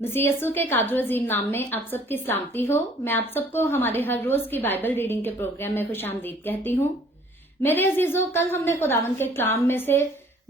मसीह यस्सु के कादर अजीम नाम में आप सबकी सलामती हो। मैं आप सबको हमारे हर रोज की बाइबल रीडिंग के प्रोग्राम में खुशामदीद कहती हूँ। मेरे अजीजों, कल हमने खुदावंद के कलाम में से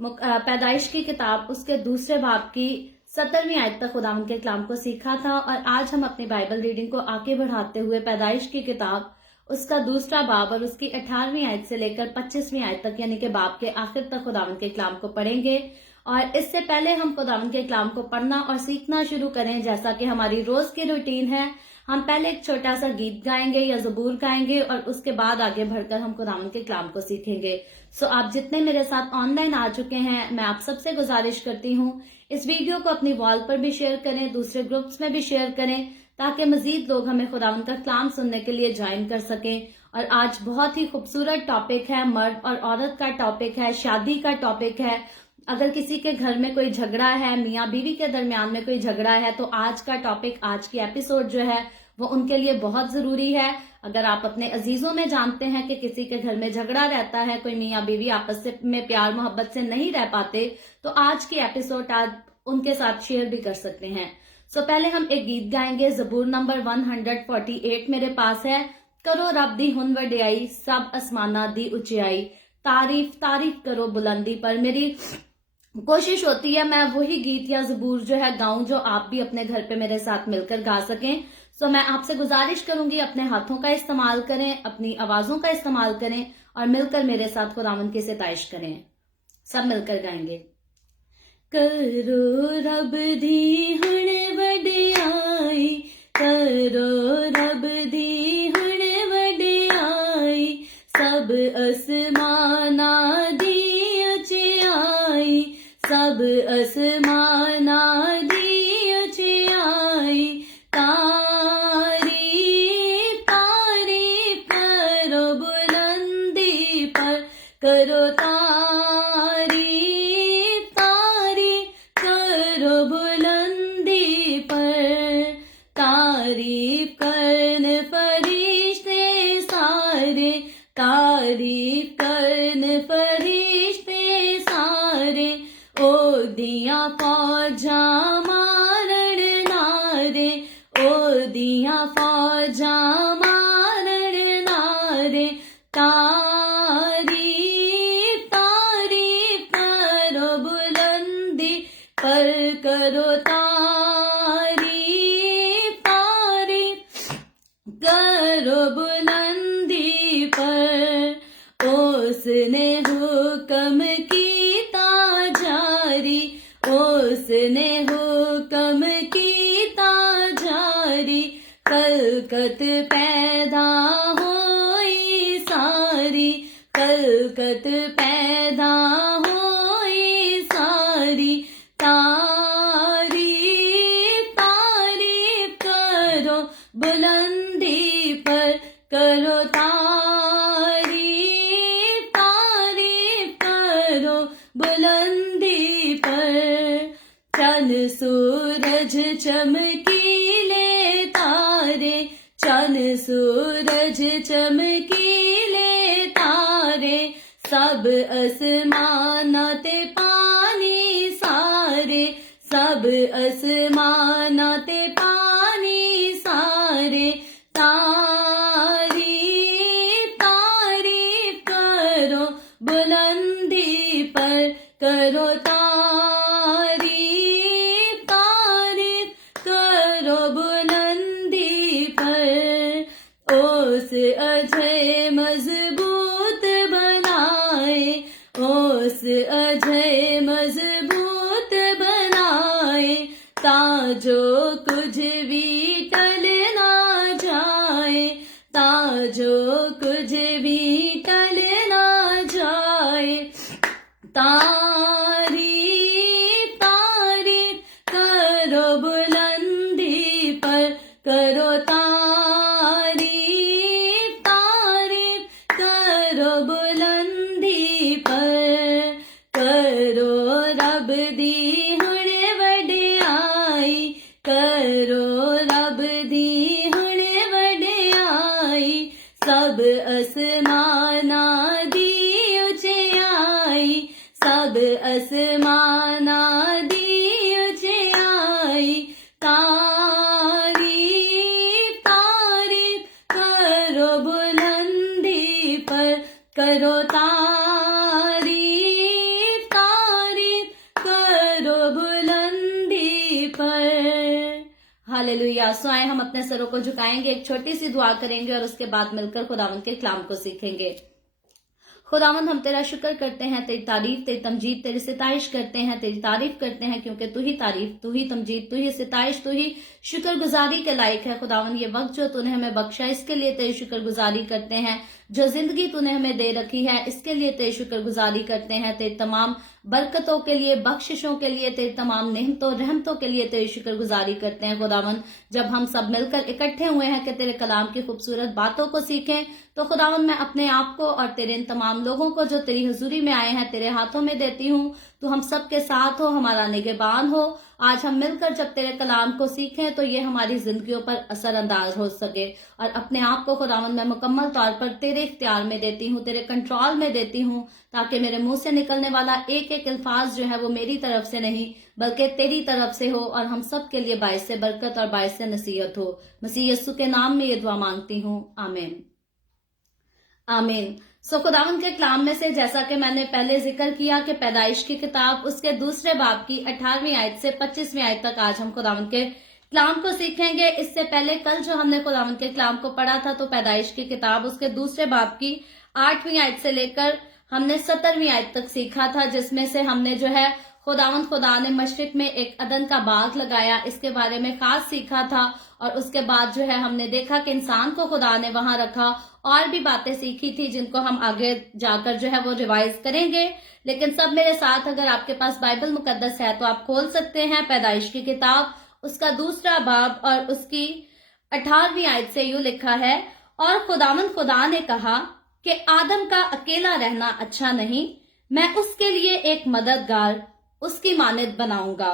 पैदाइश की किताब उसके दूसरे बाब की 17वीं आयत तक खुदावंद के कलाम को सीखा था और आज हम अपनी बाइबल रीडिंग को आगे बढ़ाते हुए पैदाइश की किताब उसका दूसरा बाब और उसकी 18वीं आयत से लेकर 25वीं आयत तक यानी कि बाब के आखिर तक खुदावंद के कलाम को पढ़ेंगे। और इससे पहले हम खुदावंद के कलाम को पढ़ना और सीखना शुरू करें, जैसा कि हमारी रोज की रूटीन है, हम पहले एक छोटा सा गीत गाएंगे या ज़बूर गाएंगे और उसके बाद आगे बढ़कर हम खुदावंद के कलाम को सीखेंगे। सो आप जितने मेरे साथ ऑनलाइन आ चुके हैं, मैं आप सबसे गुजारिश करती हूँ इस वीडियो को अपनी वॉल पर भी शेयर करें, दूसरे ग्रुप्स में भी शेयर करें, ताकि मजीद लोग हमें खुदावंद का कलाम सुनने के लिए ज्वाइन कर सकें। और आज बहुत ही खूबसूरत टॉपिक है, मर्द और औरत का टॉपिक है, शादी का टॉपिक है। अगर किसी के घर में कोई झगड़ा है, मियाँ बीवी के दरमियान में कोई झगड़ा है, तो आज का टॉपिक, आज की एपिसोड जो है वो उनके लिए बहुत जरूरी है। अगर आप अपने अजीजों में जानते हैं कि किसी के घर में झगड़ा रहता है, कोई मियाँ बीवी आपस में प्यार मोहब्बत से नहीं रह पाते, तो आज की एपिसोड आज उनके साथ शेयर भी कर सकते हैं। सो पहले हम एक गीत गाएंगे। ज़बूर नंबर 148 मेरे पास है। करो रब दी हुन वडियाई, सब आसमाना दी ऊंचाई, तारीफ तारीफ करो बुलंदी पर। मेरी कोशिश होती है मैं वही गीत या ज़बूर जो है गाऊं जो आप भी अपने घर पे मेरे साथ मिलकर गा सकें। सो मैं आपसे गुजारिश करूंगी, अपने हाथों का इस्तेमाल करें, अपनी आवाजों का इस्तेमाल करें और मिलकर मेरे साथ खुदावंद की सिताइश करें। सब मिलकर गाएंगे। करो रब दी हुण वडियाई, करो रब दी हुण वडियाई, सब आसमाना दी ऊंचाई, सब आसमाना दी ऊंचाई, तारीफ तारीफ करो बुलंदी पर, करो तारीफ तारीफ करो बुलंदी पर। तारीफ करन फरिश्ते सारे, तारीफ करन फरिश्ते सारे, ओ दियां फौजां मारन नारे, ओ दियां फौजां मारन नारे, तारीफ तारीफ करो बुलंदी पर, करो तारीफ तारीफ करो बुलंदी पर। उसने हुक्म कीता जारी, उसने हुक्म कीता जारी, खलकत पैदा होई सारी, खलकत पैदा होई सारी, तारीफ तारीफ करो बुलंदी पर, करो तारीफ तारीफ करो बुलंदी पर। चंद सूरज चमकीले तारे, चंद सूरज चमकीले तारे, सब आसमाना ते पानी सारे, सब आसमाना ते पानी सारे, तारीफ तारीफ करो बुलंदी पर, करो तारीफ तारीफ करो बुलंदी पर। ओस अजय मजबूत बनाए, ओस अजय मजबूत बनाए, ताजो कुछ भी टल ना जाए, ताजो कुछ भी टल ना जाए, तारीफ तारीफ करो बुलंदी पर, करो तारीफ तारीफ करो बुलंदी पर। करो रब दी हुण वडियाई, करो करो तारीफ, तारीफ करो बुलंदी पर। हालेलुया। सो आए हम अपने सरों को झुकाएंगे, एक छोटी सी दुआ करेंगे और उसके बाद मिलकर खुदावंद के कलाम को सीखेंगे। खुदावंद, हम तेरा शुक्र करते हैं, तेरी तारीफ, तेरी तमजीद, तेरी सिताइश करते हैं, तेरी तारीफ करते हैं, क्योंकि तू ही तारीफ, तू ही तमजीद, तू ही सिताइश, तू ही शुक्रगुजारी के लायक है। खुदावंद, ये वक्त जो तूने हमें बख्शा इसके लिए तेरी शुक्रगुजारी करते हैं। जो जिंदगी तूने हमें दे रखी है इसके लिए तेरी शुक्रगुजारी करते हैं। तेरी तमाम बरकतों के लिए, बख्शिशों के लिए, तेरी तमाम नेमतों रहमतों के लिए तेरी शुक्रगुजारी करते हैं। खुदावंद, जब हम सब मिलकर इकट्ठे हुए हैं कि तेरे कलाम की खूबसूरत बातों को सीखें, तो खुदावंद मैं अपने आप को और तेरे इन तमाम लोगों को जो तेरी हुजूरी में आए हैं तेरे हाथों में देती हूँ। तू हम सब के साथ हो, हमारा निगहबान हो। आज हम मिलकर जब तेरे कलाम को सीखें तो ये हमारी जिंदगियों पर असर अंदाज हो सके, और अपने आप को खुदावंद मैं मुकम्मल तौर पर तेरे इख्तियार में देती हूँ, तेरे कंट्रोल में देती हूँ, ताकि मेरे मुंह से निकलने वाला एक एक अल्फाज जो है वो मेरी तरफ से नहीं बल्कि तेरी तरफ से हो, और हम सब के लिए बाइस से बरकत और बाइस से नसीहत हो। मसीह यस्सु के नाम में ये दुआ मांगती हूँ, आमीन आमीन। सो खुदावंद के कलाम में से, जैसा कि मैंने पहले जिक्र किया कि पैदाइश की किताब उसके दूसरे बाब की 18वीं आयत से 25वीं आयत तक आज हम खुदावंद के कलाम को सीखेंगे। इससे पहले कल जो हमने खुदावंद के कलाम को पढ़ा था तो पैदाइश की किताब उसके दूसरे बाब की 8वीं आयत से लेकर हमने 17वीं आयत तक सीखा था, जिसमें से हमने जो है खुदावंद खुदा ने मशरिक में एक अदन का बाग लगाया, इसके बारे में खास सीखा था। और उसके बाद जो है हमने देखा कि इंसान को खुदा ने वहां रखा, और भी बातें सीखी थी जिनको हम आगे जाकर जो है वो रिवाइज करेंगे। लेकिन सब मेरे साथ, अगर आपके पास बाइबल मुकद्दस है तो आप खोल सकते हैं पैदाइश की किताब उसका दूसरा बाब और उसकी 18वीं आयत से यूं लिखा है, और खुदावंद खुदा ने कहा कि आदम का अकेला रहना अच्छा नहीं, मैं उसके लिए एक मददगार उसकी मानद बनाऊंगा।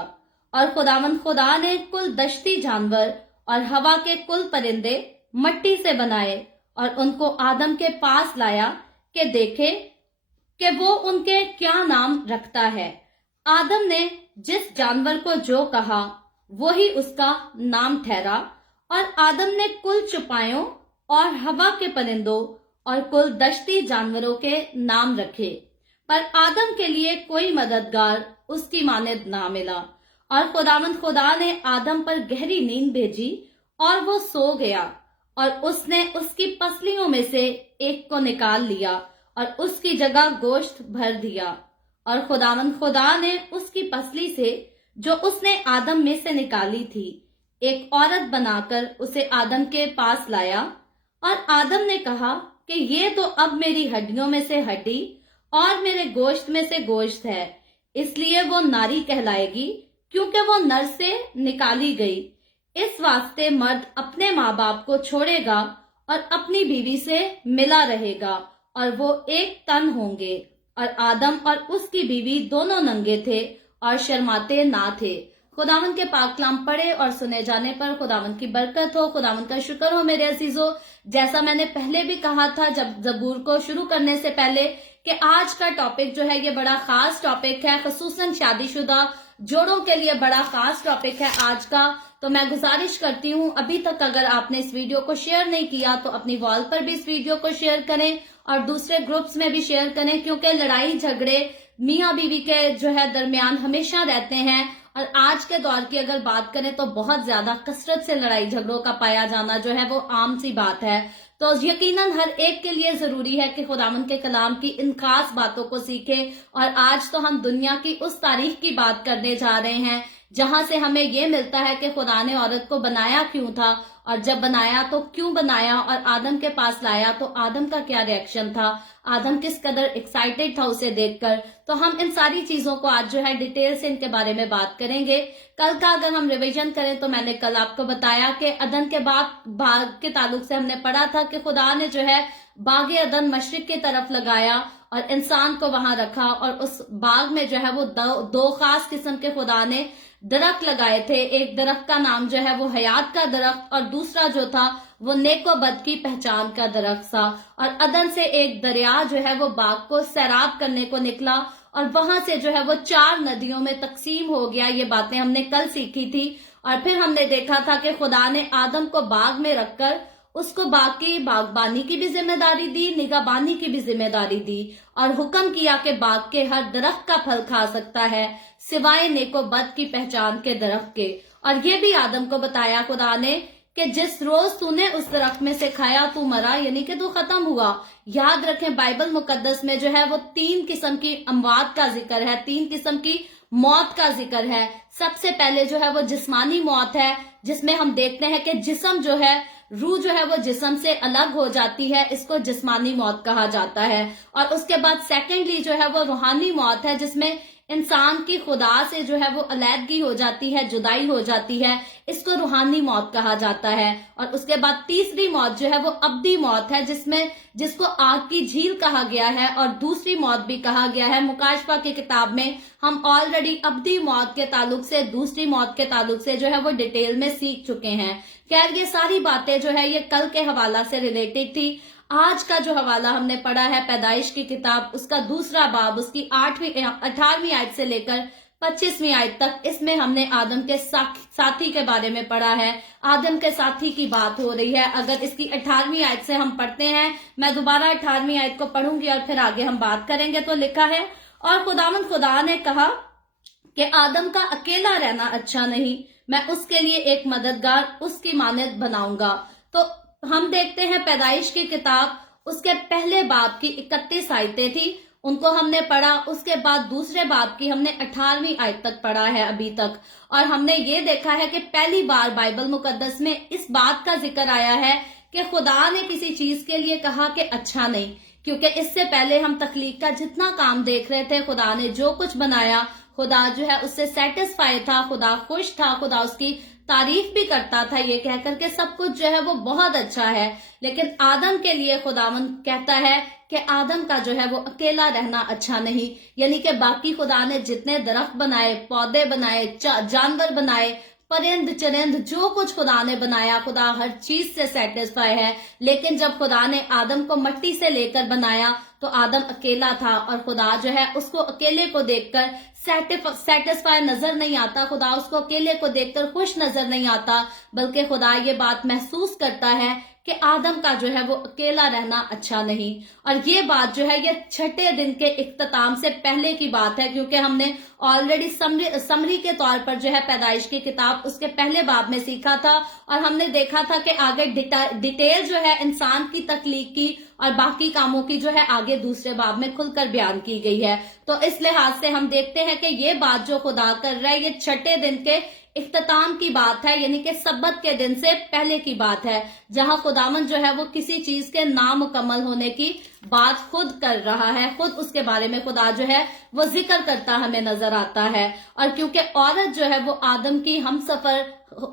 और खुदावंद खुदा ने कुल दश्ती जानवर और हवा के कुल परिंदे मट्टी से बनाए और उनको आदम के पास लाया कि देखे कि वो उनके क्या नाम रखता है। आदम ने जिस जानवर को जो कहा वही उसका नाम ठहरा, और आदम ने कुल चुपायों और हवा के परिंदों और कुल दश्ती जानवरों के नाम रखे, पर आदम के लिए कोई मददगार उसकी मानद ना मिला। और खुदावंद खुदा ने आदम पर गहरी नींद भेजी और वो सो गया, और उसने उसकी पसलियों में से एक को निकाल लिया और उसकी जगह गोश्त भर दिया। और खुदावंद खुदा ने उसकी पसली से जो उसने आदम में से निकाली थी एक औरत बनाकर उसे आदम के पास लाया। और आदम ने कहा कि ये तो अब मेरी हड्डियों में से हड्डी और मेरे गोश्त में से गोश्त है, इसलिए वो नारी कहलाएगी, क्योंकि वो नर से निकाली गई। इस वास्ते मर्द अपने माँ बाप को छोड़ेगा और अपनी बीवी से मिला रहेगा, और वो एक तन होंगे। और आदम और उसकी बीवी दोनों नंगे थे और शर्माते ना थे। खुदावंद के पाक कलाम पढ़े और सुने जाने पर खुदावंद की बरकत हो, खुदावंद का शुक्र हो मेरे अजीजों। जैसा मैंने पहले भी कहा था जब ज़बूर को शुरू करने से पहले कि आज का टॉपिक जो है ये बड़ा खास टॉपिक है, खसूसन शादीशुदा जोड़ों के लिए बड़ा खास टॉपिक है आज का। तो मैं गुजारिश करती हूँ, अभी तक अगर आपने इस वीडियो को शेयर नहीं किया तो अपनी वॉल पर भी इस वीडियो को शेयर करें और दूसरे ग्रुप्स में भी शेयर करें, क्योंकि लड़ाई झगड़े मियाँ बीवी के जो है दरमियान हमेशा रहते हैं। और आज के दौर की अगर बात करें तो बहुत ज्यादा कसरत से लड़ाई झगड़ों का पाया जाना जो है वो आम सी बात है। तो यकीनन हर एक के लिए जरूरी है कि खुदावंद के कलाम की इन खास बातों को सीखे। और आज तो हम दुनिया की उस तारीख की बात करने जा रहे हैं जहां से हमें ये मिलता है कि खुदा ने औरत को बनाया क्यों था, और जब बनाया तो क्यों बनाया, और आदम के पास लाया तो आदम का क्या रिएक्शन था, आदम किस कदर एक्साइटेड था उसे देखकर। तो हम इन सारी चीजों को आज जो है डिटेल से इनके बारे में बात करेंगे। कल का अगर हम रिवीजन करें तो मैंने कल आपको बताया कि अदन के बाग के ताल्लुक से हमने पढ़ा था कि खुदा ने जो है बाग अदन मशरिक की तरफ लगाया और इंसान को वहां रखा, और उस बाग में जो है वो दो खास किस्म के खुदा ने दरख्त लगाए थे। एक दरख्त का नाम जो है वो हयात का दरख्त, और दूसरा जो था वो नेको बद की पहचान का दरख्त था। और अदन से एक दरिया जो है वो बाग को सैराब करने को निकला, और वहां से जो है वो 4 नदियों में तकसीम हो गया। ये बातें हमने कल सीखी थी। और फिर हमने देखा था कि खुदा ने आदम को बाग में रखकर اس کو باغ کی باगबानी की भी जिम्मेदारी दी, निगहबानी की भी जिम्मेदारी दी और हुक्म किया कि बाग के हर दरख्त का फल खा सकता है सिवाय नेको बद की पहचान के दरख्त के। और ये भी आदम को बताया खुदा ने कि जिस रोज तूने उस दरख्त में से खाया तू मरा, यानी कि तू खत्म हुआ। याद रखें बाइबल मुकद्दस में जो है वो 3 किस्म की अमवात का जिक्र है, 3 किस्म की मौत का जिक्र है। सबसे पहले जो है वो जिस्मानी मौत है, जिसमें हम देखते हैं कि जिस्म जो है, रूह जो है वो जिस्म से अलग हो जाती है, इसको जिस्मानी मौत कहा जाता है। और उसके बाद सेकेंडली जो है वो रूहानी मौत है, जिसमें इंसान की खुदा से जो है वो अलैदगी हो जाती है, जुदाई हो जाती है, इसको रूहानी मौत कहा जाता है। और उसके बाद तीसरी मौत जो है वो अब्दी मौत है, जिसको आग की झील कहा गया है और दूसरी मौत भी कहा गया है। मुकाशफा की किताब में हम ऑलरेडी अब्दी मौत के ताल्लुक से, दूसरी मौत के ताल्लुक से जो है वो डिटेल में सीख चुके हैं। खैर ये सारी बातें जो है ये कल के हवाला से रिलेटेड थी। आज का जो हवाला हमने पढ़ा है पैदाइश की किताब, उसका दूसरा बाब, उसकी 18वीं आयत से लेकर 25वीं आयत तक, इसमें हमने आदम के साथी के बारे में पढ़ा है। आदम के साथी की बात हो रही है। अगर इसकी 18वीं आयत से हम पढ़ते हैं, मैं दोबारा 18वीं आयत को पढ़ूंगी और फिर आगे हम बात करेंगे। तो लिखा है, और खुदावंद खुदा ने कहा कि आदम का अकेला रहना अच्छा नहीं, मैं उसके लिए एक मददगार उसकी मानद बनाऊंगा। तो हम देखते हैं पैदाइश की किताब, उसके पहले बाब की 31 आयतें थी, उनको हमने पढ़ा। उसके बाद दूसरे बाब की हमने 18वीं आयत तक पढ़ा है अभी तक। और हमने ये देखा है कि पहली बार बाइबल मुकद्दस में इस बात का जिक्र आया है कि खुदा ने किसी चीज के लिए कहा कि अच्छा नहीं, क्योंकि इससे पहले हम तख्लीक का जितना काम देख रहे थे, खुदा ने जो कुछ बनाया, खुदा जो है उससे सेटिस्फाई था, खुदा खुश था, खुदा उसकी तारीफ भी करता था ये कहकर के सब कुछ जो है वो बहुत अच्छा है। लेकिन आदम के लिए खुदावंद कहता है कि आदम का जो है वो अकेला रहना अच्छा नहीं, यानी कि बाकी खुदा ने जितने दरख्त बनाए, पौधे बनाए, जानवर बनाए, परिंद चरिंद, जो कुछ खुदा ने बनाया, खुदा हर चीज से सेटिस्फाई है। लेकिन जब खुदा ने आदम को मिट्टी से लेकर बनाया तो आदम अकेला था और खुदा जो है उसको अकेले को देखकर सेटिस्फाई नजर नहीं आता, खुदा उसको अकेले को देखकर खुश नजर नहीं आता, बल्कि खुदा ये बात महसूस करता है कि आदम का जो है वो अकेला रहना अच्छा नहीं। और ये बात जो है ये 6ठे दिन के इख्तिताम से पहले की बात है, क्योंकि हमने ऑलरेडी समरी के तौर पर जो है पैदाइश की किताब उसके पहले बाब में सीखा था और हमने देखा था कि आगे डिटेल जो है इंसान की तख्लीक की और बाकी कामों की जो है आगे दूसरे बाब में खुलकर बयान की गई है। तो इस लिहाज से हम देखते हैं कि ये बात जो खुदा कर रहा है ये 6ठे दिन के इख्तिताम की बात है, यानी कि सब्बत के दिन से पहले की बात है, जहां खुदावंद जो है वो किसी चीज के नामुकम्मल होने की बात खुद कर रहा है, खुद उसके बारे में खुदा जो है वो जिक्र करता हमें नजर आता है। और क्योंकि औरत जो है वो आदम की हमसफर,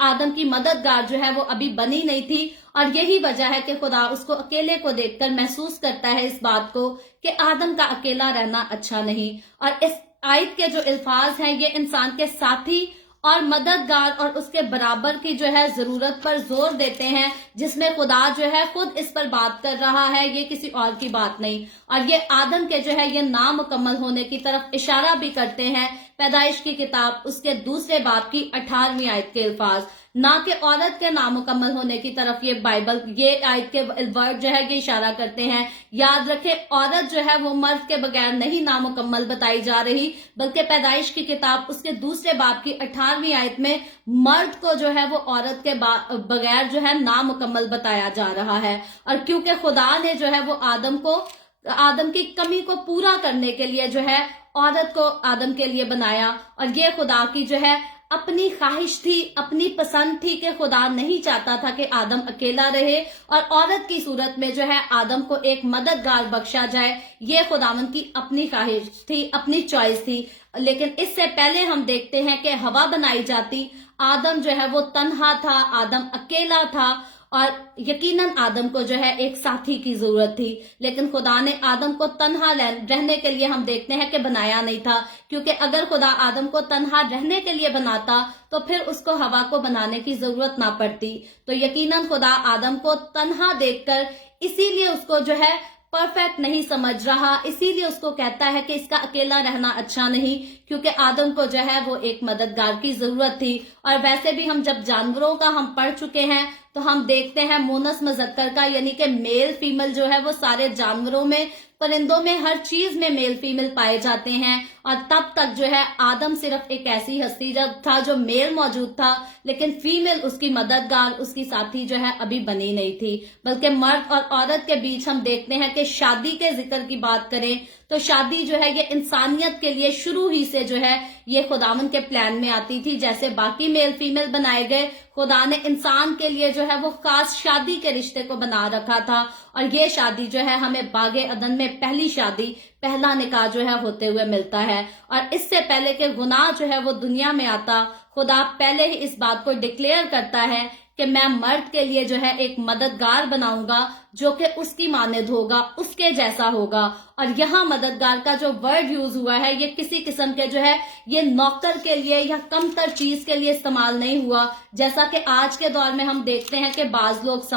आदम की मददगार जो है वो अभी बनी नहीं थी, और यही वजह है कि खुदा उसको अकेले को देखकर महसूस करता है इस बात को कि आदम का अकेला रहना अच्छा नहीं। और इस आयत के जो अल्फाज हैं ये इंसान के साथी और मददगार और उसके बराबर की जो है जरूरत पर जोर देते हैं, जिसमें खुदा जो है खुद इस पर बात कर रहा है, ये किसी और की बात नहीं। और ये आदम के जो है ये नामुकम्मल होने की तरफ इशारा भी करते हैं पैदाइश की किताब उसके दूसरे बाब की 18वीं आयत के अल्फाज, ना कि औरत के नामुकम्मल होने की तरफ ये बाइबल ये आयत के वर्ड जो है ये इशारा करते हैं। याद रखें औरत जो है वो मर्द के बगैर नहीं नामुकम्मल बताई जा रही, बल्कि पैदाइश की किताब उसके दूसरे बाब की 18वीं आयत में मर्द को जो है वो औरत के बगैर जो है नामुकम्मल बताया जा रहा है। और क्योंकि खुदा ने जो है वो आदम की कमी को पूरा करने के लिए जो है औरत को आदम के लिए बनाया, और ये खुदा की जो है अपनी ख्वाहिश थी, अपनी पसंद थी कि खुदा नहीं चाहता था कि आदम अकेला रहे और औरत की सूरत में जो है आदम को एक मददगार बख्शा जाए। ये खुदावंद की अपनी ख्वाहिश थी, अपनी चॉइस थी। लेकिन इससे पहले हम देखते हैं कि हवा बनाई जाती, आदम जो है वो तन्हा था, आदम अकेला था, और यकीनन आदम को जो है एक साथी की जरूरत थी। लेकिन खुदा ने आदम को तन्हा रहने के लिए हम देखते हैं कि बनाया नहीं था, क्योंकि अगर खुदा आदम को तन्हा रहने के लिए बनाता तो फिर उसको हवा को बनाने की जरूरत ना पड़ती। तो यकीनन खुदा आदम को तन्हा देखकर इसीलिए उसको जो है परफेक्ट नहीं समझ रहा, इसीलिए उसको कहता है कि इसका अकेला रहना अच्छा नहीं, क्योंकि आदम को जो है वो एक मददगार की जरूरत थी। और वैसे भी हम जब जानवरों का हम पढ़ चुके हैं तो हम देखते हैं मोनस मुजक्कर का, यानी कि मेल फीमेल जो है वो सारे जानवरों में, परिंदों में, हर चीज में मेल फीमेल पाए जाते हैं। और तब तक जो है आदम सिर्फ एक ऐसी हस्ती जब था जो मेल मौजूद था, लेकिन फीमेल उसकी मददगार, उसकी साथी जो है अभी बनी नहीं थी। बल्कि मर्द और औरत के बीच हम देखते हैं कि शादी के जिक्र की बात करें तो शादी जो है ये इंसानियत के लिए शुरू ही से जो है ये खुदावन के प्लान में आती थी। जैसे बाकी मेल फीमेल बनाए गए, खुदा ने इंसान के लिए जो है वो खास शादी के रिश्ते को बना रखा था। और ये शादी जो है हमें बागे अदन में पहली शादी, पहला निकाह जो है होते हुए मिलता है। और इससे पहले के गुनाह जो है वो दुनिया में आता, खुदा पहले ही इस बात को डिक्लेयर करता है कि मैं मर्द के लिए जो है एक मददगार बनाऊंगा जो कि उसकी मानद होगा, उसके जैसा होगा। और यहाँ मददगार का जो वर्ड यूज हुआ है ये किसी किस्म के जो है ये नौकर के लिए या कमतर चीज के लिए इस्तेमाल नहीं हुआ, जैसा कि आज के दौर में हम देखते हैं कि बाज लोग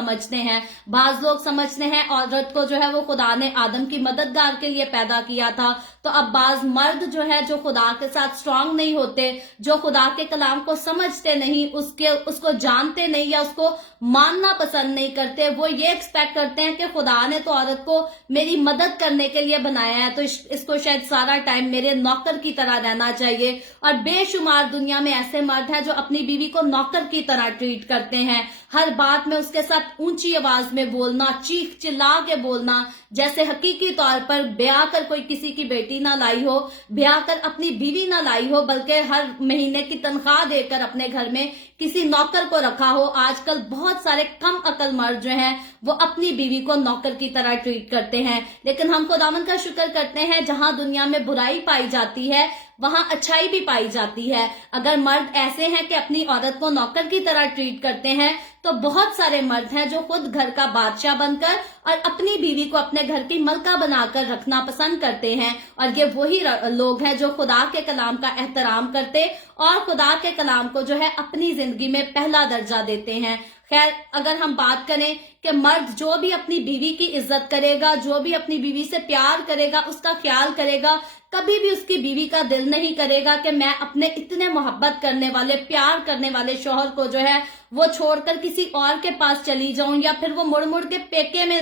समझते हैं औरत को जो है वो खुदा ने आदम की मददगार के लिए पैदा किया था। तो अब बाज मर्द जो है जो खुदा के साथ स्ट्रांग नहीं होते, जो खुदा के कलाम को समझते नहीं, उसको जानते नहीं या उसको मानना पसंद नहीं करते, वो ये एक्सपेक्ट करते हैं कि खुदा ने तो औरत को मेरी मदद करने के लिए बनाया है तो इसको शायद सारा टाइम मेरे नौकर की तरह रहना चाहिए। और बेशुमार दुनिया में ऐसे मर्द हैं जो अपनी बीवी को नौकर की तरह ट्रीट करते हैं, हर बात में उसके साथ ऊंची आवाज में बोलना, चीख चिल्ला के बोलना, जैसे हकीकी तौर पर ब्याह कर कोई किसी की बेटी ना लाई हो, ब्याह कर अपनी बीवी ना लाई हो, बल्कि हर महीने की तनख्वाह देकर अपने घर में किसी नौकर को रखा हो। आजकल बहुत सारे कम अकल मर्द जो हैं वो अपनी बीवी को नौकर की तरह ट्रीट करते हैं। लेकिन हम खुदावन का शुक्र करते हैं, जहां दुनिया में बुराई पाई जाती है वहां अच्छाई भी पाई जाती है। अगर मर्द ऐसे हैं कि अपनी औरत को नौकर की तरह ट्रीट करते हैं, तो बहुत सारे मर्द हैं जो खुद घर का बादशाह बनकर और अपनी बीवी को अपने घर की मलका बनाकर रखना पसंद करते हैं। और ये वही लोग हैं जो खुदा के कलाम का एहतराम करते और खुदा के कलाम को जो है अपनी जिंदगी में पहला दर्जा देते हैं। खैर, अगर हम बात करें कि मर्द जो भी अपनी बीवी की इज्जत करेगा, जो भी अपनी बीवी से प्यार करेगा, उसका ख्याल करेगा, कभी भी उसकी बीवी का दिल नहीं करेगा कि मैं अपने इतने मोहब्बत करने वाले, प्यार करने वाले शौहर को जो है वो छोड़कर किसी और के पास चली जाऊं, या फिर वो मुड़ मुड़ के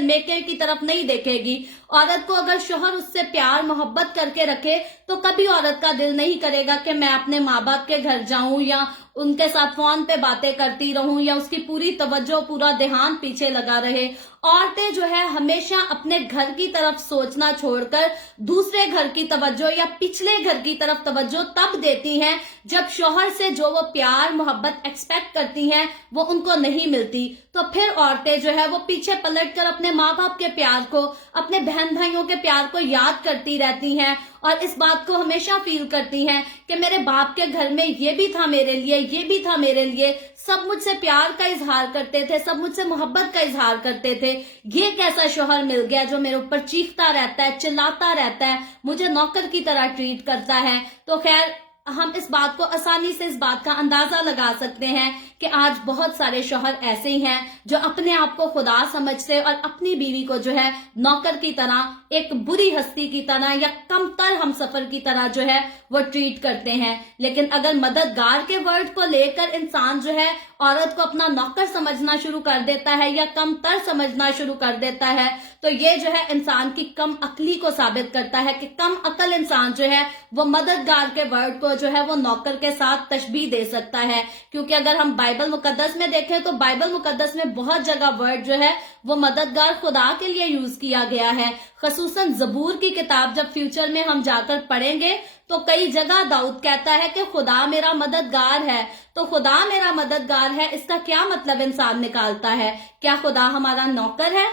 मेके की तरफ नहीं देखेगी। औरत को अगर शौहर उससे प्यार मोहब्बत करके रखे तो कभी औरत का दिल नहीं करेगा कि मैं अपने माँ बाप के घर जाऊं या उनके साथ फोन पे बातें करती रहूं या उसकी पूरी तवज्जो, पूरा ध्यान पीछे लगा रहे। औरतें जो है हमेशा अपने घर की तरफ सोचना छोड़कर दूसरे घर की तवज्जो या पिछले घर की तरफ तवज्जो तब देती हैं जब शौहर से जो वो प्यार मोहब्बत एक्सपेक्ट करती हैं वो उनको नहीं मिलती। तो फिर औरतें जो है वो पीछे पलटकर अपने माँ बाप के प्यार को, अपने बहन भाइयों के प्यार को याद करती रहती हैं और इस बात को हमेशा फील करती हैं कि मेरे बाप के घर में ये भी था मेरे लिए, ये भी था मेरे लिए, सब मुझसे प्यार का इजहार करते थे, सब मुझसे मोहब्बत का इजहार करते थे। ये कैसा शौहर मिल गया जो मेरे ऊपर चीखता रहता है, चिल्लाता रहता है, मुझे नौकर की तरह ट्रीट करता है। तो खैर, हम इस बात को आसानी से इस बात का अंदाजा लगा सकते हैं कि आज बहुत सारे शौहर ऐसे ही हैं जो अपने आप को खुदा समझते और अपनी बीवी को जो है नौकर की तरह, एक बुरी हस्ती की तरह या कमतर हमसफर की तरह जो है वो ट्रीट करते हैं। लेकिन अगर मददगार के वर्ड को लेकर इंसान जो है औरत को अपना नौकर समझना शुरू कर देता है या कमतर समझना शुरू कर देता है, तो ये जो है इंसान की कम अकली को साबित करता है कि कम अकल इंसान जो है वो मददगार के वर्ड को जो है वो नौकर के साथ तशबीह दे सकता है। क्योंकि अगर हम बाइबल मुकद्दस में देखें तो बाइबल मुकद्दस में बहुत जगह वर्ड जो है वो मददगार खुदा के लिए यूज किया गया है। खसूसन ज़बूर की किताब जब फ्यूचर में हम जाकर पढ़ेंगे तो कई जगह दाऊद कहता है कि खुदा मेरा मददगार है। तो खुदा मेरा मददगार है, इसका क्या मतलब इंसान निकालता है? क्या खुदा हमारा नौकर है?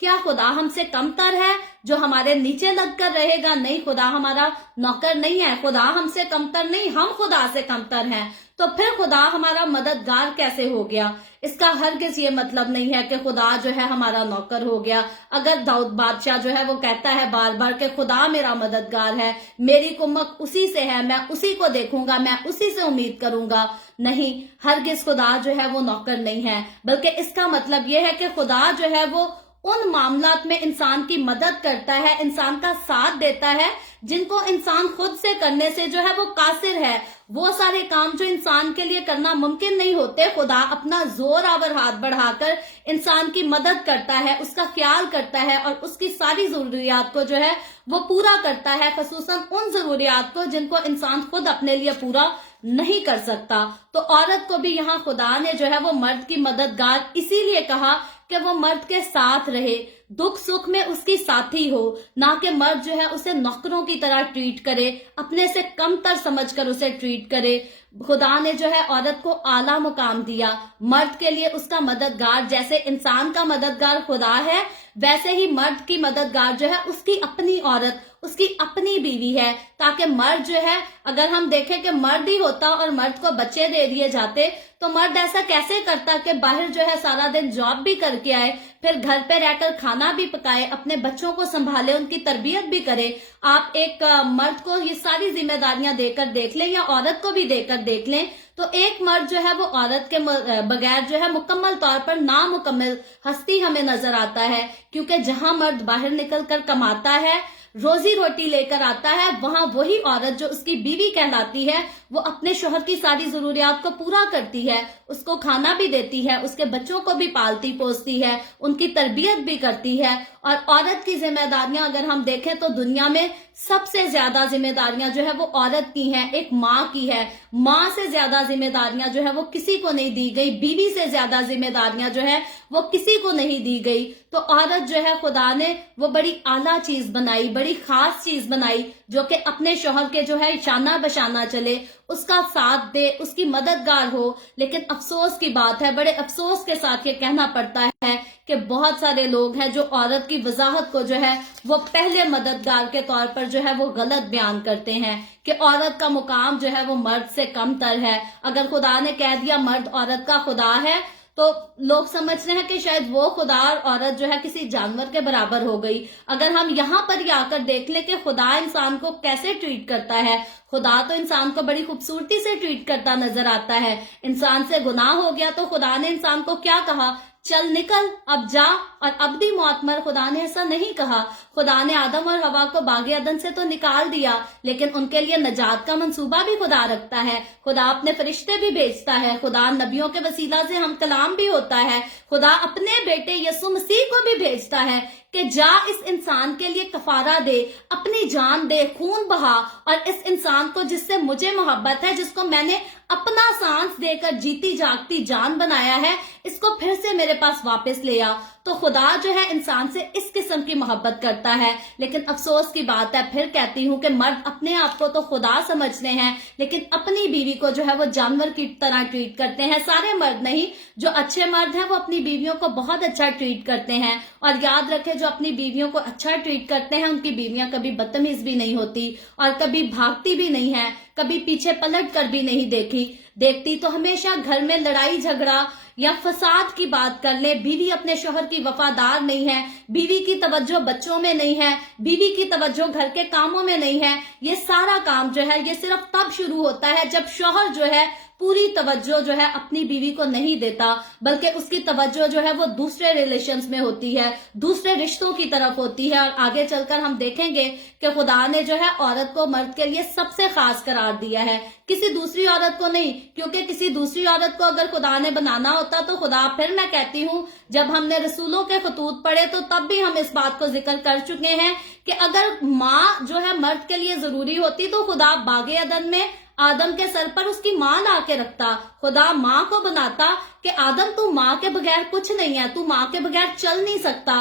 क्या खुदा हमसे कमतर है जो हमारे नीचे लगकर रहेगा? नहीं, खुदा हमारा नौकर नहीं है, खुदा हमसे कमतर नहीं, हम खुदा से कमतर हैं। तो फिर खुदा हमारा मददगार कैसे हो गया? इसका हरगिज़ ये मतलब नहीं है कि खुदा जो है हमारा नौकर हो गया। अगर दाऊद बादशाह जो है वो कहता है बार बार कि खुदा मेरा मददगार है, मेरी कुम्मक उसी से है, मैं उसी को देखूंगा, मैं उसी से उम्मीद करूंगा, नहीं, हरगिज़ खुदा जो है वो नौकर नहीं है। बल्कि इसका मतलब ये है कि खुदा जो है वो उन मामलात में इंसान की मदद करता है, इंसान का साथ देता है जिनको इंसान खुद से करने से जो है वो कासिर है। वो सारे काम जो इंसान के लिए करना मुमकिन नहीं होते, खुदा अपना जोर आवर हाथ बढ़ाकर इंसान की मदद करता है, उसका ख्याल करता है और उसकी सारी जरूरियात को जो है वो पूरा करता है, खसूसन उन जरूरियात को जिनको इंसान खुद अपने लिए पूरा नहीं कर सकता। तो औरत को भी यहाँ खुदा ने जो है वो मर्द की मददगार इसीलिए कहा कि वो मर्द के साथ रहे, दुख सुख में उसकी साथी हो, ना कि मर्द जो है उसे नौकरों की तरह ट्रीट करे, अपने से कमतर समझकर उसे ट्रीट करे। खुदा ने जो है औरत को आला मुकाम दिया, मर्द के लिए उसका मददगार, जैसे इंसान का मददगार खुदा है वैसे ही मर्द की मददगार जो है उसकी अपनी औरत, उसकी अपनी बीवी है, ताकि मर्द जो है, अगर हम देखें कि मर्द ही होता और मर्द को बच्चे दे दिए जाते तो मर्द ऐसा कैसे करता कि बाहर जो है सारा दिन जॉब भी करके आए, फिर घर पे रहकर खाना भी पकाए, अपने बच्चों को संभाले, उनकी तरबियत भी करे। आप एक मर्द को ये सारी जिम्मेदारियां देकर देख लें या औरत को भी देकर देख लें तो एक मर्द जो है वो औरत के बगैर जो है मुकम्मल तौर पर नामुकम्मल हस्ती हमें नजर आता है, क्योंकि जहां मर्द बाहर निकल कर कमाता है, रोजी रोटी लेकर आता है, वहां वही औरत जो उसकी बीवी कहलाती है वो अपने शोहर की सारी जरूरियात को पूरा करती है, उसको खाना भी देती है, उसके बच्चों को भी पालती पोसती है, उनकी तरबियत भी करती है। और औरत की जिम्मेदारियां अगर हम देखें तो दुनिया में सबसे ज्यादा जिम्मेदारियां जो है वो औरत की हैं, एक माँ की है। माँ से ज्यादा जिम्मेदारियां जो है वो किसी को नहीं दी गई, बीवी से ज्यादा जिम्मेदारियां जो है वो किसी को नहीं दी गई। तो औरत जो है खुदा ने वो बड़ी आला चीज बनाई, बड़ी खास चीज बनाई, जो कि अपने शौहर के जो है शाना बशाना चले, उसका साथ दे, उसकी मददगार हो। लेकिन अफसोस की बात है, बड़े अफसोस के साथ ये कहना पड़ता है कि बहुत सारे लोग हैं जो औरत की वजाहत को जो है वो पहले मददगार के तौर पर जो है वो गलत बयान करते हैं कि औरत का मुकाम जो है वो मर्द से कमतर है। अगर खुदा ने कह दिया मर्द औरत का खुदा है तो लोग समझ रहे हैं कि शायद वो खुदा और औरत जो है किसी जानवर के बराबर हो गई। अगर हम यहाँ पर ही आकर देख ले कि खुदा इंसान को कैसे ट्रीट करता है, खुदा तो इंसान को बड़ी खूबसूरती से ट्रीट करता नजर आता है। इंसान से गुनाह हो गया तो खुदा ने इंसान को क्या कहा, चल निकल, अब जा और अब्दी मौत मर। खुदा ने ऐसा नहीं कहा। खुदा ने आदम और हवा को बागे अदन से तो निकाल दिया, लेकिन उनके लिए नजात का मंसूबा भी खुदा रखता है। खुदा अपने फरिश्ते भी भेजता है, खुदा नबियों के वसीला से हम कलाम भी होता है। खुदा अपने बेटे यसु मसीह को भी भेजता है कि जा इस इंसान के लिए कफारा दे, अपनी जान दे, खून बहा और इस इंसान को जिससे मुझे मोहब्बत है, जिसको मैंने अपना सांस देकर जीती जागती जान बनाया है, इसको फिर से मेरे पास वापस ले आ। तो खुदा जो है इंसान से इस किस्म की मोहब्बत करता है। लेकिन अफसोस की बात है, फिर कहती हूँ कि मर्द अपने आप को तो खुदा समझते हैं, लेकिन अपनी बीवी को जो है वो जानवर की तरह ट्रीट करते हैं। सारे मर्द नहीं, जो अच्छे मर्द हैं वो अपनी बीवियों को बहुत अच्छा ट्रीट करते हैं। और याद रखें, जो अपनी बीवियों को अच्छा ट्रीट करते हैं उनकी बीवियां कभी बदतमीज भी नहीं होती और कभी भागती भी नहीं है, कभी पीछे पलट कर भी नहीं देखती। तो हमेशा घर में लड़ाई झगड़ा या फसाद की बात कर ले, बीवी अपने शोहर की वफादार नहीं है, बीवी की तवज्जो बच्चों में नहीं है, बीवी की तवज्जो घर के कामों में नहीं है, ये सारा काम जो है ये सिर्फ तब शुरू होता है जब शोहर जो है पूरी तवज्जो जो है अपनी बीवी को नहीं देता, बल्कि उसकी तवज्जो जो है वो दूसरे रिलेशंस में होती है, दूसरे रिश्तों की तरफ होती है। और आगे चलकर हम देखेंगे कि खुदा ने जो है औरत को मर्द के लिए सबसे खास करार दिया है, किसी दूसरी औरत को नहीं। क्योंकि किसी दूसरी औरत को अगर खुदा ने बनाना होता तो खुदा, फिर मैं कहती हूँ, जब हमने रसूलों के खतूत पढ़े तो तब भी हम इस बात को जिक्र कर चुके हैं कि अगर माँ जो है मर्द के लिए जरूरी होती तो खुदा बागे अदन में आदम के सर पर उसकी माँ ला के रखता। खुदा माँ को बनाता कि आदम तू माँ के बगैर कुछ नहीं है, तू माँ के बगैर चल नहीं सकता,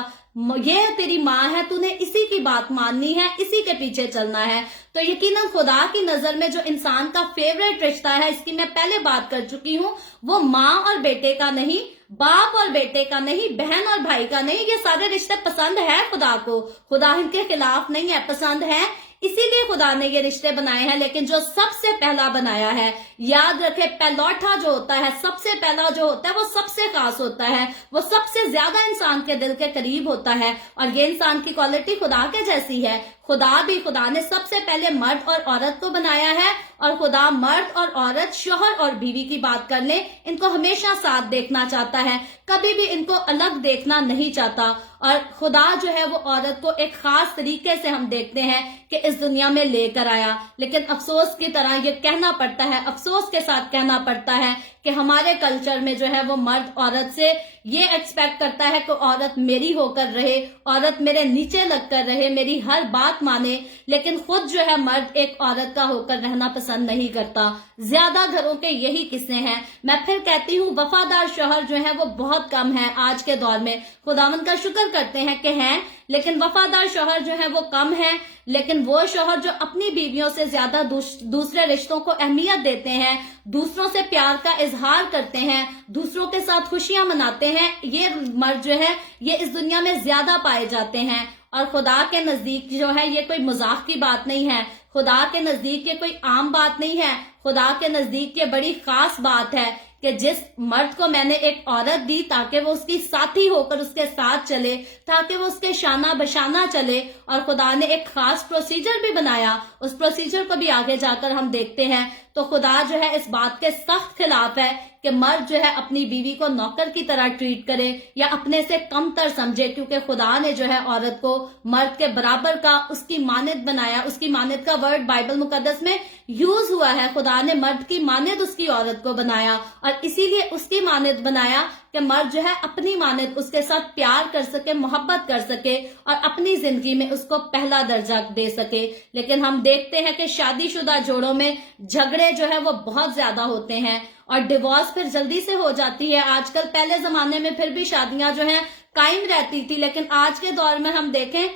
ये तेरी माँ है, तूने इसी की बात माननी है, इसी के पीछे चलना है। तो यकीनन खुदा की नजर में जो इंसान का फेवरेट रिश्ता है, इसकी मैं पहले बात कर चुकी हूँ, वो माँ और बेटे का नहीं, बाप और बेटे का नहीं, बहन और भाई का नहीं। ये सारे रिश्ते पसंद है खुदा को, खुदा इनके खिलाफ नहीं है, पसंद है, इसीलिए खुदा ने ये रिश्ते बनाए हैं। लेकिन जो सबसे पहला बनाया है, याद रखे, पहलौठा जो होता है, सबसे पहला जो होता है वो सबसे खास होता है, वो सबसे ज्यादा इंसान के दिल के करीब होता है। और ये इंसान की क्वालिटी खुदा के जैसी है। خدا نے سب سے پہلے مرد اور عورت کو بنایا ہے، اور خدا مرد اور عورت، شوہر اور بیوی کی بات کر لیں، ان کو ہمیشہ ساتھ دیکھنا چاہتا ہے، کبھی بھی ان کو الگ دیکھنا نہیں چاہتا۔ اور خدا جو ہے وہ عورت کو ایک خاص طریقے سے ہم دیکھتے ہیں کہ اس دنیا میں لے کر آیا، لیکن افسوس کی طرح یہ کہنا پڑتا ہے، افسوس کے ساتھ کہنا پڑتا ہے کہ ہمارے کلچر میں جو ہے وہ مرد عورت سے یہ ایکسپیکٹ کرتا ہے کہ عورت میری ہو کر رہے، عورت میرے نیچے لگ کر رہے، میری ہر بات مانے، لیکن خود جو ہے مرد ایک عورت کا ہو کر رہنا پسند نہیں کرتا۔ زیادہ گھروں کے یہی قصے ہیں۔ میں پھر کہتی ہوں، وفادار شوہر جو ہیں وہ بہت کم ہیں آج کے دور میں۔ خداوند کا شکر کرتے ہیں کہ ہیں، لیکن وفادار شوہر جو ہیں وہ کم ہیں۔ لیکن وہ شوہر جو اپنی بیویوں سے زیادہ دوسرے رشتوں کو اہمیت دیتے ہیں، دوسروں سے پیار کا اظہار کرتے ہیں، دوسروں کے ساتھ خوشیاں مناتے ہیں، یہ مرد جو ہے یہ اس دنیا میں زیادہ پائے جاتے ہیں۔ اور خدا کے نزدیک جو ہے یہ کوئی مذاق کی بات نہیں ہے، خدا کے نزدیک یہ کوئی عام بات نہیں ہے، خدا کے نزدیک یہ بڑی خاص بات ہے کہ جس مرد کو میں نے ایک عورت دی تاکہ وہ اس کی ساتھی ہو کر اس کے ساتھ چلے، تاکہ وہ اس کے شانہ بشانہ چلے، اور خدا نے ایک خاص پروسیجر بھی بنایا، اس پروسیجر کو بھی آگے جا کر ہم دیکھتے ہیں۔ تو خدا جو ہے اس بات کے سخت خلاف ہے کہ مرد جو ہے اپنی بیوی کو نوکر کی طرح ٹریٹ کرے یا اپنے سے کم تر سمجھے، کیونکہ خدا نے جو ہے عورت کو مرد کے برابر کا، اس کی مانند بنایا۔ اس کی مانند کا ورڈ بائبل مقدس میں یوز ہوا ہے، خدا نے مرد کی مانند اس کی عورت کو بنایا، اور اسی لیے اس کی مانند بنایا کہ مرد جو ہے اپنی مانند اس کے ساتھ پیار کر سکے، محبت کر سکے، اور اپنی زندگی میں اس کو پہلا درجہ دے سکے۔ لیکن ہم دیکھتے ہیں کہ شادی شدہ جوڑوں میں جھگڑے جو ہے وہ بہت زیادہ ہوتے ہیں، اور ڈیورس پھر جلدی سے ہو جاتی ہے آج کل۔ پہلے زمانے میں پھر بھی شادیاں جو ہیں قائم رہتی تھی، لیکن آج کے دور میں ہم دیکھیں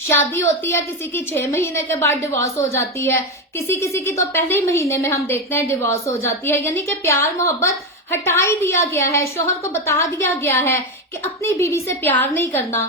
شادی ہوتی ہے کسی کی 6 مہینے کے بعد ڈیورس ہو جاتی ہے، کسی کی تو پہلے ہی مہینے میں ہم دیکھتے ہیں ڈیورس ہو جاتی ہے۔ یعنی کہ پیار محبت ہٹا ہی دیا گیا ہے، شوہر کو بتا دیا گیا ہے کہ اپنی بیوی سے پیار نہیں کرنا،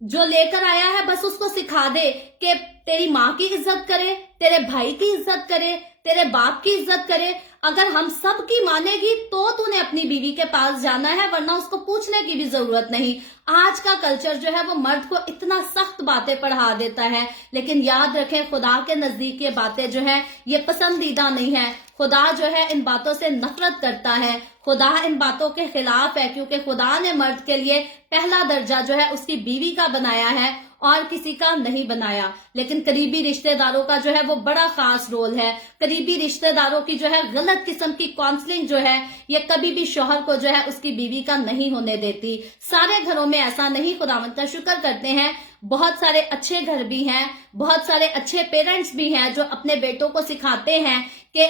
جو لے کر آیا ہے بس اس کو سکھا دے کہ تیری ماں کی عزت کرے، تیرے بھائی کی عزت کرے، تیرے باپ کی عزت کرے۔ اگر ہم سب کی مانے گی تو نے اپنی بیوی کے پاس جانا ہے، ورنہ اس کو پوچھنے کی بھی ضرورت نہیں۔ آج کا کلچر جو ہے وہ مرد کو اتنا سخت باتیں پڑھا دیتا ہے، لیکن یاد رکھیں خدا کے نزدیک یہ باتیں جو ہیں یہ پسندیدہ نہیں ہے۔ خدا جو ہے ان باتوں سے نفرت کرتا ہے، خدا ان باتوں کے خلاف ہے، کیونکہ خدا نے مرد کے لیے پہلا درجہ جو ہے اس کی بیوی کا بنایا ہے اور کسی کا نہیں بنایا۔ لیکن قریبی رشتہ داروں کا جو ہے وہ بڑا خاص رول ہے۔ قریبی رشتہ داروں کی جو ہے غلط قسم کی کاؤنسلنگ جو ہے یہ کبھی بھی شوہر کو جو ہے اس کی بیوی کا نہیں ہونے دیتی۔ سارے گھروں میں ایسا نہیں، خداوند کا شکر کرتے ہیں بہت سارے اچھے گھر بھی ہیں، بہت سارے اچھے پیرنٹس بھی ہیں جو اپنے بیٹوں کو سکھاتے ہیں کہ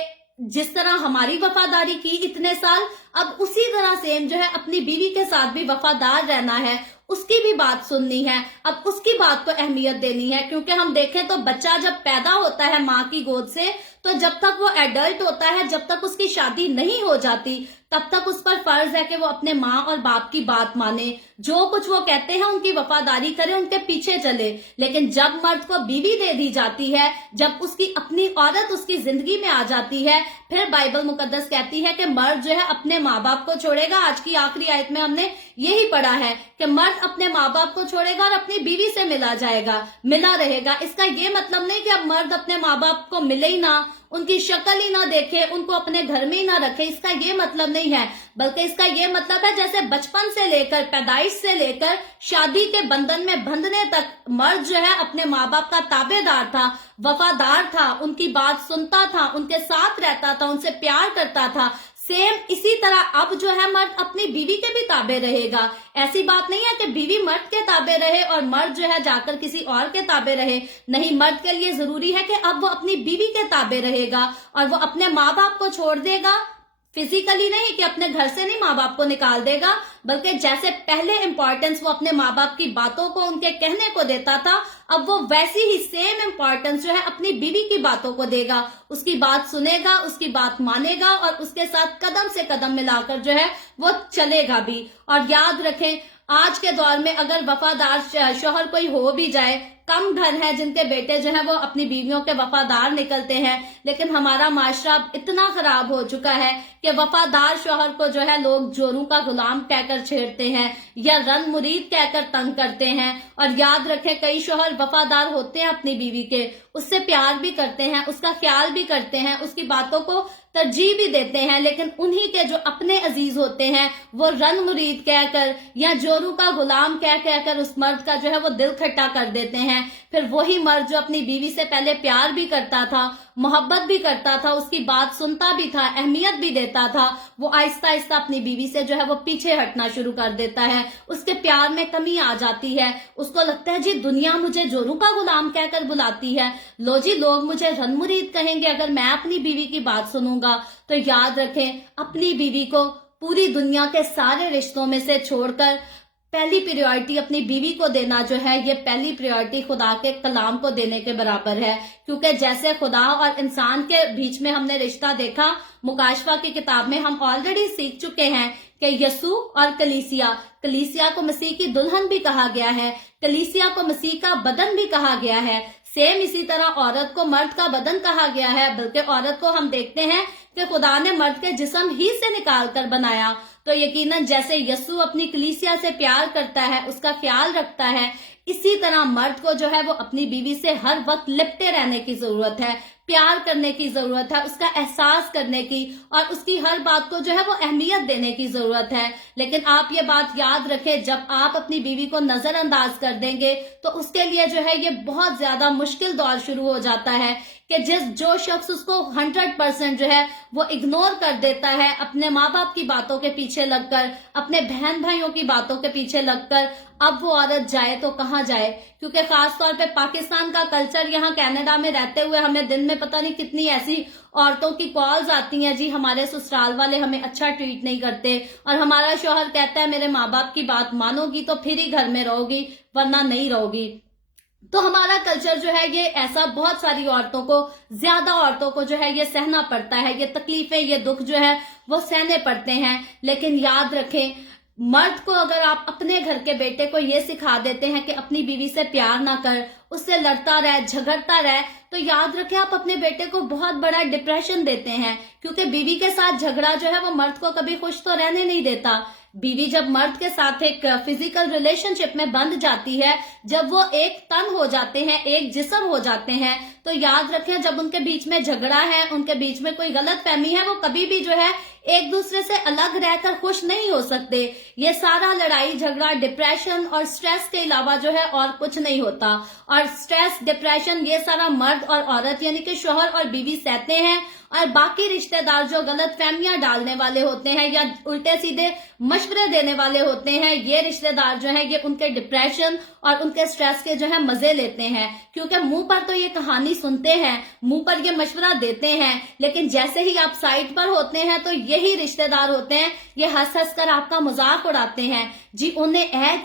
جس طرح ہماری وفاداری کی اتنے سال، اب اسی طرح سیم جو ہے اپنی بیوی کے ساتھ بھی وفادار رہنا ہے، اس کی بھی بات سننی ہے، اب اس کی بات کو اہمیت دینی ہے۔ کیونکہ ہم دیکھیں تو بچہ جب پیدا ہوتا ہے ماں کی گود سے، تو جب تک وہ ایڈلٹ ہوتا ہے، جب تک اس کی شادی نہیں ہو جاتی، تب تک اس پر فرض ہے کہ وہ اپنے ماں اور باپ کی بات مانے، جو کچھ وہ کہتے ہیں ان کی وفاداری کرے، ان کے پیچھے چلے۔ لیکن جب مرد کو بیوی دے دی جاتی ہے، جب اس کی اپنی عورت اس کی زندگی میں آ جاتی ہے، پھر بائبل مقدس کہتی ہے کہ مرد جو ہے اپنے ماں باپ کو چھوڑے گا۔ آج کی آخری آیت میں ہم نے یہی پڑھا ہے کہ مرد اپنے ماں باپ کو چھوڑے گا اور اپنی بیوی سے ملا جائے گا، ملا رہے گا۔ اس کا یہ مطلب نہیں کہ اب مرد اپنے ماں باپ کو ملے ہی نہ، ان کی شکل ہی نہ دیکھے، ان کو اپنے گھر میں ہی نہ رکھے، اس کا یہ مطلب نہیں ہے، بلکہ اس کا یہ مطلب ہے جیسے بچپن سے لے کر، پیدائش سے لے کر شادی کے بندھن میں بندھنے تک مرد جو ہے اپنے ماں باپ کا تابع دار تھا، وفادار تھا، ان کی بات سنتا تھا، ان کے ساتھ رہتا تھا، ان سے پیار کرتا تھا۔ سیم اسی طرح اب جو ہے مرد اپنی بیوی کے بھی تابع رہے گا۔ ایسی بات نہیں ہے کہ بیوی مرد کے تابع رہے اور مرد جو ہے جا کر کسی اور کے تابع رہے، نہیں، مرد کے لیے ضروری ہے کہ اب وہ اپنی بیوی کے تابع رہے گا اور وہ اپنے ماں باپ کو چھوڑ دے گا۔ فزیکلی نہیں کہ اپنے گھر سے نہیں ماں باپ کو نکال دے گا، بلکہ جیسے پہلے امپورٹنس وہ اپنے ماں باپ کی باتوں کو، ان کے کہنے کو دیتا تھا، اب وہ ویسی ہی سیم امپورٹنس جو ہے اپنی بیوی کی باتوں کو دے گا، اس کی بات سنے گا، اس کی بات مانے گا اور اس کے ساتھ قدم سے قدم ملا کر جو ہے وہ چلے گا بھی۔ اور یاد رکھیں آج کے دور میں اگر وفادار شوہر کوئی ہو بھی جائے कम घर हैं जिनके बेटे जो हैं वो अपनी बीवियों के वफादार निकलते हैं, लेकिन हमारा माशरा अब इतना खराब हो चुका है कि वफादार शौहर को जो है लोग जोरू का गुलाम कहकर छेड़ते हैं या रन मुरीद कहकर तंग करते हैं। और याद रखें, कई शौहर वफादार होते हैं अपनी बीवी के, उससे प्यार भी करते हैं, उसका ख्याल भी करते हैं, उसकी बातों को तरजीह भी देते हैं, लेकिन उन्हीं के जो अपने अजीज होते हैं वो रन मुरीद कहकर या जोरू का गुलाम कहकर उस मर्द का जो है वो दिल खट्टा कर देते हैं। फिर वही मर्द जो अपनी बीवी से पहले प्यार भी करता था, मोहब्बत भी करता था, उसकी बात सुनता भी था, अहमियत भी देता था, वो आहिस्ता आहिस्ता अपनी बीवी से जो है वो पीछे हटना शुरू कर देता है। उसके प्यार में कमी आ जाती है, उसको लगता है जी दुनिया मुझे जोरू का गुलाम कहकर बुलाती है, लो जी लोग मुझे रन मुरीद कहेंगे अगर मैं अपनी बीवी की बात सुनूंगा। तो याद रखें, अपनी बीवी को पूरी दुनिया के सारे रिश्तों में से छोड़कर पहली प्रायोरिटी अपनी बीवी को देना जो है, ये पहली प्रायोरिटी खुदा के कलाम को देने के बराबर है। क्योंकि जैसे खुदा और इंसान के बीच में हमने रिश्ता देखा, मुकाशफा की किताब में हम ऑलरेडी सीख चुके हैं कि यसू और कलीसिया को मसीह की दुल्हन भी कहा गया है, कलीसिया को मसीह का बदन भी कहा गया है। सेम इसी तरह औरत को मर्द का बदन कहा गया है, बल्कि औरत को हम देखते हैं कि खुदा ने मर्द के जिस्म ही से निकाल कर बनाया। तो यकीनन जैसे यसू अपनी कलीसिया से प्यार करता है, उसका ख्याल रखता है, इसी तरह मर्द को जो है वो अपनी बीवी से हर वक्त लिपटे रहने की जरूरत है, प्यार करने की जरूरत है, उसका एहसास करने की और उसकी हर बात को जो है वो अहमियत देने की जरूरत है। लेकिन आप ये बात याद रखें, जब आप अपनी बीवी को नजरअंदाज कर देंगे तो उसके लिए जो है ये बहुत ज्यादा मुश्किल दौर शुरू हो जाता है कि जो शख्स उसको 100% जो है वो इग्नोर कर देता है, अपने माँ बाप की बातों के पीछे लगकर, अपने बहन भाइयों की बातों के पीछे लगकर, अब वो औरत जाए तो कहाँ जाए। क्योंकि खास तौर पे पाकिस्तान का कल्चर, यहाँ कनाडा में रहते हुए हमें दिन में पता नहीं कितनी ऐसी औरतों की कॉल्स आती हैं, जी हमारे ससुराल वाले हमें अच्छा ट्रीट नहीं करते और हमारा शौहर कहता है मेरे माँ बाप की बात मानोगी तो फिर ही घर में रहोगी वरना नहीं रहोगी। तो हमारा कल्चर जो है ये ऐसा, बहुत सारी औरतों को, ज्यादा औरतों को जो है ये सहना पड़ता है, ये तकलीफें, ये दुख जो है वो सहने पड़ते हैं। लेकिन याद रखें, मर्द को अगर आप अपने घर के बेटे को ये सिखा देते हैं कि अपनी बीवी से प्यार ना कर, उससे लड़ता रहे, झगड़ता रहे, तो याद रखें आप अपने बेटे को बहुत बड़ा डिप्रेशन देते हैं। क्योंकि बीवी के साथ झगड़ा जो है वो मर्द को कभी खुश तो रहने नहीं देता। बीवी जब मर्द के साथ एक फिजिकल रिलेशनशिप में बंध जाती है, जब वो एक तन हो जाते हैं, एक जिस्म हो जाते हैं, तो याद रखें जब उनके बीच में झगड़ा है, उनके बीच में कोई गलत फहमी है, वो कभी भी जो है एक दूसरे से अलग रहकर खुश नहीं हो सकते। ये सारा लड़ाई झगड़ा डिप्रेशन और स्ट्रेस के अलावा जो है और कुछ नहीं होता। और स्ट्रेस, डिप्रेशन ये सारा मर्द और औरत यानी कि शौहर और बीवी सहते हैं, और बाकी रिश्तेदार जो गलत फहमियां डालने वाले होते हैं या उल्टे सीधे मशवरे देने वाले होते हैं, ये रिश्तेदार जो है ये उनके डिप्रेशन और उनके स्ट्रेस के जो है मजे लेते हैं। क्योंकि मुंह पर तो ये कहानी सुनते हैं, मुंह पर ये मशवरा देते हैं, लेकिन जैसे ही आप साइड पर होते हैं तो यही रिश्तेदार होते हैं, ये हंस हंस कर आपका मजाक उड़ाते हैं, जी उन्हें ऐ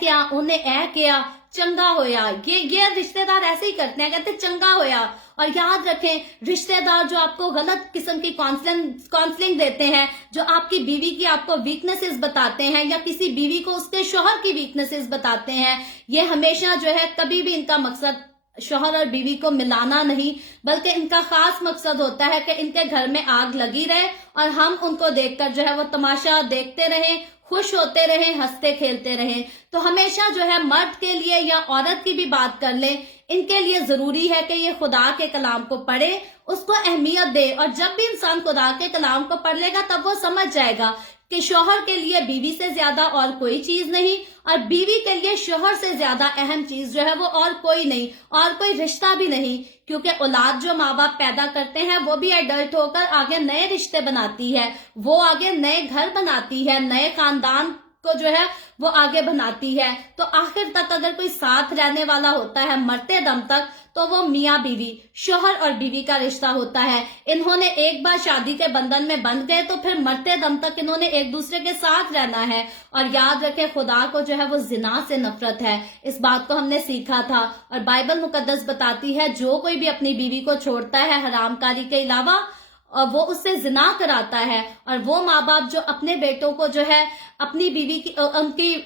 किया चंगा होया। ये रिश्तेदार ऐसे ही करते हैं, कहते चंगा होया। और याद रखें, रिश्तेदार जो आपको गलत किस्म की काउंसलिंग देते हैं, जो आपकी बीवी की आपको वीकनेसेस बताते हैं या किसी बीवी को उसके शौहर की वीकनेसेस बताते हैं, ये हमेशा जो है कभी भी इनका मकसद शौहर और बीवी को मिलाना नहीं, बल्कि इनका खास मकसद होता है कि इनके घर में आग लगी रहे और हम उनको देखकर जो है वो तमाशा देखते रहें, खुश होते रहें, हंसते खेलते रहें। तो हमेशा जो है मर्द के लिए या औरत की भी बात कर लें, इनके लिए जरूरी है कि ये खुदा के कलाम को पढ़े, उसको अहमियत दे। और जब भी इंसान खुदा के कलाम को पढ़ लेगा तब वो समझ जाएगा कि शौहर के लिए बीवी से ज्यादा और कोई चीज नहीं, और बीवी के लिए शौहर से ज्यादा अहम चीज जो है वो और कोई नहीं, और कोई रिश्ता भी नहीं। क्योंकि औलाद जो माँ बाप पैदा करते हैं वो भी एडल्ट होकर आगे नए रिश्ते बनाती है, वो आगे नए घर बनाती है, नए खानदान को जो है वो आगे बनाती है। तो आखिर तक अगर कोई साथ रहने वाला होता है मरते दम तक, तो वो मियाँ बीवी, शौहर और बीवी का रिश्ता होता है। इन्होंने एक बार शादी के बंधन में बंध गए तो फिर मरते दम तक इन्होंने एक दूसरे के साथ रहना है। और याद रखें, खुदा को जो है वो जिना से नफरत है, इस बात को हमने सीखा था। और बाइबल मुकद्दस बताती है जो कोई भी अपनी बीवी को छोड़ता है हरामकारी के अलावा, और वो उससे जिना कराता है। और वो माँ बाप जो अपने बेटों को जो है अपनी बीवी की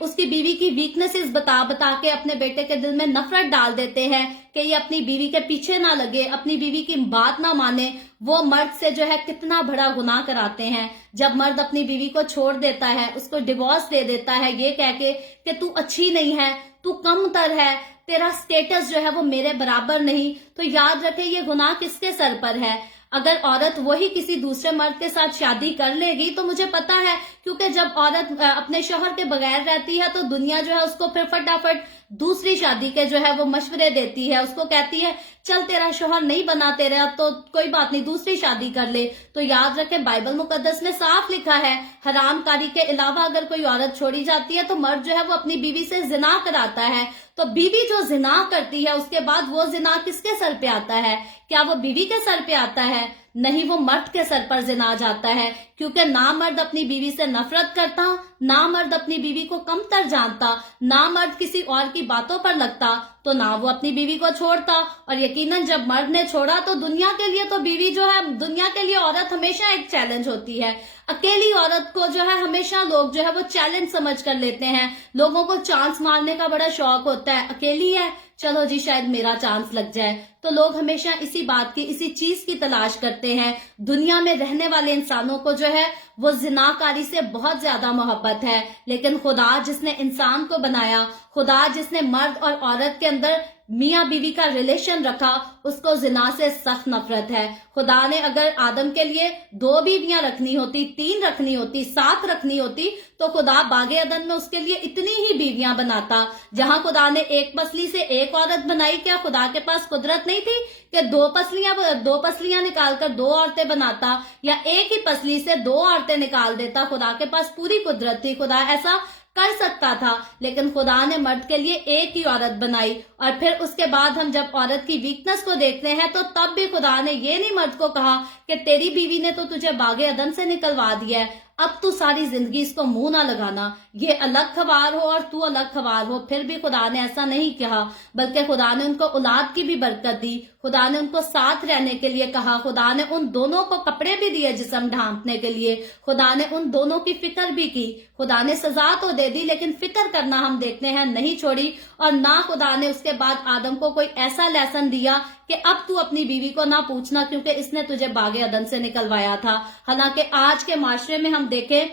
उसकी बीवी की वीकनेसेस बता बता के अपने बेटे के दिल में नफरत डाल देते हैं कि ये अपनी बीवी के पीछे ना लगे, अपनी बीवी की बात ना माने, वो मर्द से जो है कितना बड़ा गुनाह कराते हैं। जब मर्द अपनी बीवी को छोड़ देता है, उसको डिवोर्स दे देता है ये कह के कि तू अच्छी नहीं है, तू कमतर है, तेरा स्टेटस जो है वो मेरे बराबर नहीं, तो याद रखे ये गुनाह किसके सर पर है। अगर औरत वही किसी दूसरे मर्द के साथ शादी कर लेगी तो मुझे पता है, क्योंकि जब औरत अपने शौहर के बगैर रहती है तो दुनिया जो है उसको फिर फटाफट दूसरी शादी के जो है वो मशवरे देती है, उसको कहती है चल तेरा शौहर नहीं बना तेरा तो कोई बात नहीं, दूसरी शादी कर ले। तो याद रखें बाइबल मुकद्दस में साफ लिखा है, हरामकारी के अलावा अगर कोई औरत छोड़ी जाती है तो मर्द जो है वो अपनी बीवी से जिना कराता है। तो बीवी जो जिना करती है उसके बाद वो जिना किसके सर पे आता है? क्या वो बीवी के सर पे आता है? नहीं, वो मर्द के सर पर जिना जाता है, क्योंकि ना मर्द अपनी बीवी से नफरत करता, ना मर्द अपनी बीवी को कमतर जानता, ना मर्द किसी और की बातों पर लगता, तो ना वो अपनी बीवी को छोड़ता। और यकीनन जब मर्द ने छोड़ा तो दुनिया के लिए तो बीवी जो है, दुनिया के लिए औरत हमेशा एक चैलेंज होती है। अकेली औरत को जो है हमेशा लोग जो है वो चैलेंज समझ कर लेते हैं, लोगों को चांस मारने का बड़ा शौक होता है। अकेली है, चलो जी शायद मेरा चांस लग जाए, तो लोग हमेशा इसी बात की, इसी चीज की तलाश करते हैं। दुनिया में रहने वाले इंसानों को जो है वो जिनाकारी से बहुत ज्यादा मोहब्बत है, लेकिन खुदा जिसने इंसान को बनाया, खुदा जिसने मर्द और औरत के अंदर मियाँ बीवी का रिलेशन रखा, उसको जिना से सख्त नफरत है। खुदा ने अगर आदम के लिए 2 बीवियां रखनी होती, 3 रखनी होती, 7 रखनी होती, तो खुदा बागे अदन में उसके लिए इतनी ही बीवियां बनाता। जहां खुदा ने एक पसली से एक औरत बनाई, क्या खुदा के पास कुदरत नहीं थी कि 2 पसलियां निकालकर 2 औरतें बनाता, या एक ही पसली से 2 औरतें निकाल देता? खुदा के पास पूरी कुदरत थी, खुदा ऐसा कर सकता था, लेकिन खुदा ने मर्द के लिए एक ही औरत बनाई। और फिर उसके बाद हम जब औरत की वीकनेस को देखते हैं तो तब भी खुदा ने ये नहीं मर्द को कहा कि तेरी बीवी ने तो तुझे बागे अदन से निकलवा दिया है, अब तू सारी जिंदगी इसको मुंह ना लगाना, ये अलग खबार हो और तू अलग खबार हो। फिर भी खुदा ने ऐसा नहीं कहा, बल्कि खुदा ने उनको औलाद की भी बरकत दी, खुदा ने उनको साथ रहने के लिए कहा, खुदा ने उन दोनों को कपड़े भी दिए जिस्म ढांपने के लिए, खुदा ने उन दोनों की फिक्र भी की। खुदा ने सजा तो दे दी, लेकिन फिक्र करना हम देखते हैं नहीं छोड़ी। और ना खुदा ने उसके बाद आदम को कोई ऐसा लेसन दिया कि अब तू अपनी बीवी को ना पूछना क्योंकि इसने तुझे बागे अदन से निकलवाया था। हालांकि आज के माशरे में हम देखें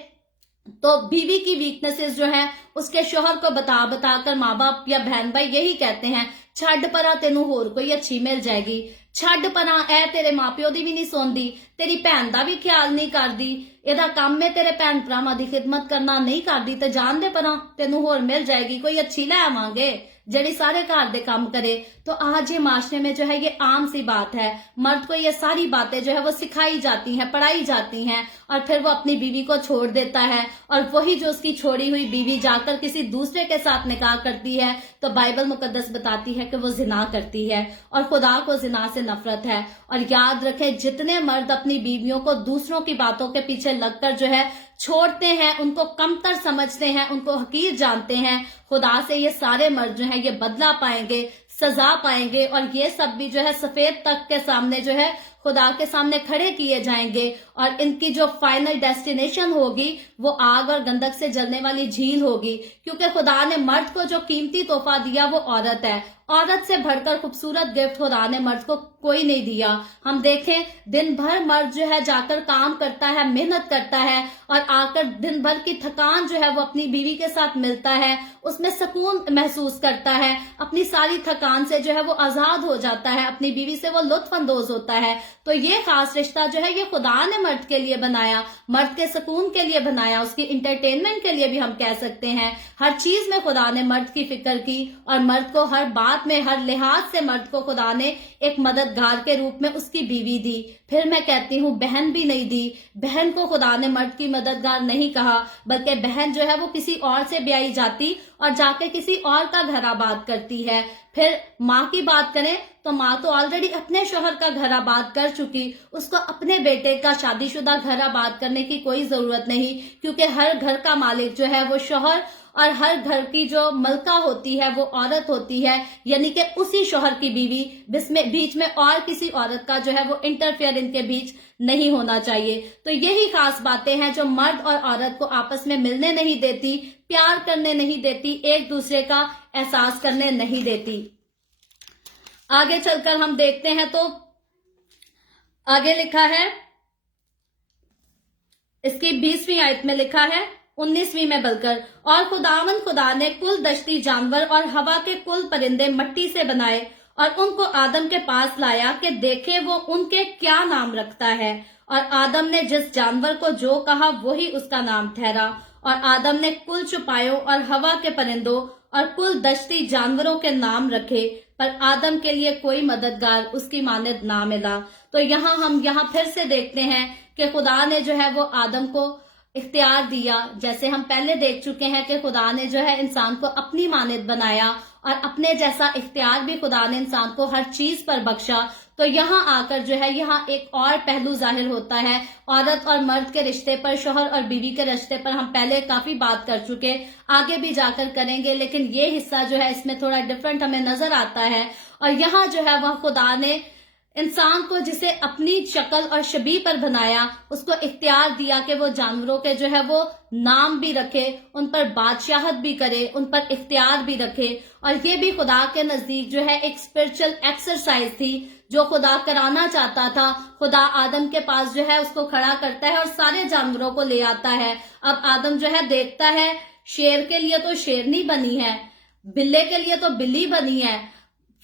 तो बीवी की वीकनेसेस जो है उसके शोहर को बता बता कर माँ बाप या बहन भाई यही कहते हैं, छड़ परा तेनू होर कोई अच्छी मिल जाएगी, छड़ परा ए तेरे माँ प्यो दी भी नहीं सुनदी, तेरी भैन का भी ख्याल नहीं करदी, एदा काम है तेरे भैन भरावां दी खिदमत करना नहीं करदी, ते जान दे परा तेनू होर मिल जाएगी, कोई अच्छी ले आवांगे जड़ी सारे घर दे काम करे। तो आज ये माशरे में जो है ये आम सी बात है, मर्द को ये सारी बातें जो है वो सिखाई जाती हैं, पढ़ाई जाती हैं, और फिर वो अपनी बीवी को छोड़ देता है, और वही जो उसकी छोड़ी हुई बीवी जाकर किसी दूसरे के साथ निकाह करती है तो बाइबल मुकद्दस बताती है कि वो जिना करती है, और खुदा को जिना से नफरत है। और याद रखें, जितने मर्द अपनी बीवियों को दूसरों की बातों के पीछे लगकर जो है छोड़ते हैं, उनको कमतर समझते हैं, उनको हकीर जानते हैं, खुदा से ये सारे मर्द जो है ये बदला पाएंगे, सजा पाएंगे, और ये सब भी जो है सफेद तख्त के सामने जो है खुदा के सामने खड़े किए जाएंगे, और इनकी जो फाइनल डेस्टिनेशन होगी वो आग और गंधक से जलने वाली झील होगी, क्योंकि खुदा ने मर्द को जो कीमती तोहफा दिया वो औरत है। औरत से बढ़कर खूबसूरत गिफ्ट खुदा ने मर्द को कोई नहीं दिया। हम देखें दिन भर मर्द जो है जाकर काम करता है, मेहनत करता है, और आकर दिन भर की थकान जो है वो अपनी बीवी के साथ मिलता है, उसमें सुकून महसूस करता है, अपनी सारी थकान से जो है वो आजाद हो जाता है, अपनी बीवी से वो लुत्फ अंदोज होता है। तो ये खास रिश्ता जो है ये खुदा ने मर्द के लिए बनाया, मर्द के सुकून के लिए बनाया, उसकी इंटरटेनमेंट के लिए भी हम कह सकते हैं। हर चीज में खुदा ने मर्द की फिक्र की, और मर्द को हर बात में, हर लिहाज से मर्द को खुदा ने एक मददगार के रूप में उसकी बीवी दी। फिर मैं कहती हूँ बहन भी नहीं दी। बहन को खुदा ने मर्द की मददगार नहीं कहा, बल्कि बहन जो है वो किसी और से ब्याही जाती और जाके किसी और का घर आबाद करती है। फिर माँ की बात करें तो माँ तो ऑलरेडी अपने शोहर का घर आबाद कर चुकी, उसको अपने बेटे का शादीशुदा घर आबाद करने की कोई जरूरत नहीं, क्योंकि हर घर का मालिक जो है वो शोहर اور ہر گھر کی جو ملکہ ہوتی ہے وہ عورت ہوتی ہے، یعنی کہ اسی شوہر کی بیوی، بیچ میں اور کسی عورت کا جو ہے وہ انٹرفیئر ان کے بیچ نہیں ہونا چاہیے۔ تو یہی خاص باتیں ہیں جو مرد اور عورت کو آپس میں ملنے نہیں دیتی، پیار کرنے نہیں دیتی، ایک دوسرے کا احساس کرنے نہیں دیتی۔ آگے چل کر ہم دیکھتے ہیں تو آگے لکھا ہے، اس کی 20ویں آیت میں لکھا ہے، 19ویں میں بل کر، اور خدا نے کل دشتی جانور اور ہوا کے کل پرندے مٹی سے بنائے اور ان کو آدم کے پاس لایا کہ دیکھے وہ ان کے کیا نام رکھتا ہے، اور آدم نے جس جانور کو جو کہا وہی اس کا نام ٹھہرا، اور آدم نے کل چوپایوں اور ہوا کے پرندوں اور کل دشتی جانوروں کے نام رکھے، پر آدم کے لیے کوئی مددگار اس کی مانند نہ ملا۔ تو ہم یہاں پھر سے دیکھتے ہیں کہ خدا نے جو ہے وہ آدم کو اختیار دیا، جیسے ہم پہلے دیکھ چکے ہیں کہ خدا نے جو ہے انسان کو اپنی مانند بنایا اور اپنے جیسا اختیار بھی خدا نے انسان کو ہر چیز پر بخشا۔ تو یہاں آ کر جو ہے یہاں ایک اور پہلو ظاہر ہوتا ہے، عورت اور مرد کے رشتے پر، شوہر اور بیوی کے رشتے پر ہم پہلے کافی بات کر چکے، آگے بھی جا کر کریں گے، لیکن یہ حصہ جو ہے اس میں تھوڑا ڈفرنٹ ہمیں نظر آتا ہے۔ اور یہاں جو ہے وہ خدا نے انسان کو جسے اپنی شکل اور شبیہ پر بنایا، اس کو اختیار دیا کہ وہ جانوروں کے جو ہے وہ نام بھی رکھے، ان پر بادشاہت بھی کرے، ان پر اختیار بھی رکھے۔ اور یہ بھی خدا کے نزدیک جو ہے ایک اسپرچل ایکسرسائز تھی جو خدا کرانا چاہتا تھا۔ خدا آدم کے پاس جو ہے اس کو کھڑا کرتا ہے اور سارے جانوروں کو لے آتا ہے۔ اب آدم جو ہے دیکھتا ہے شیر کے لیے تو شیرنی بنی ہے، بلے کے لیے تو بلی بنی ہے،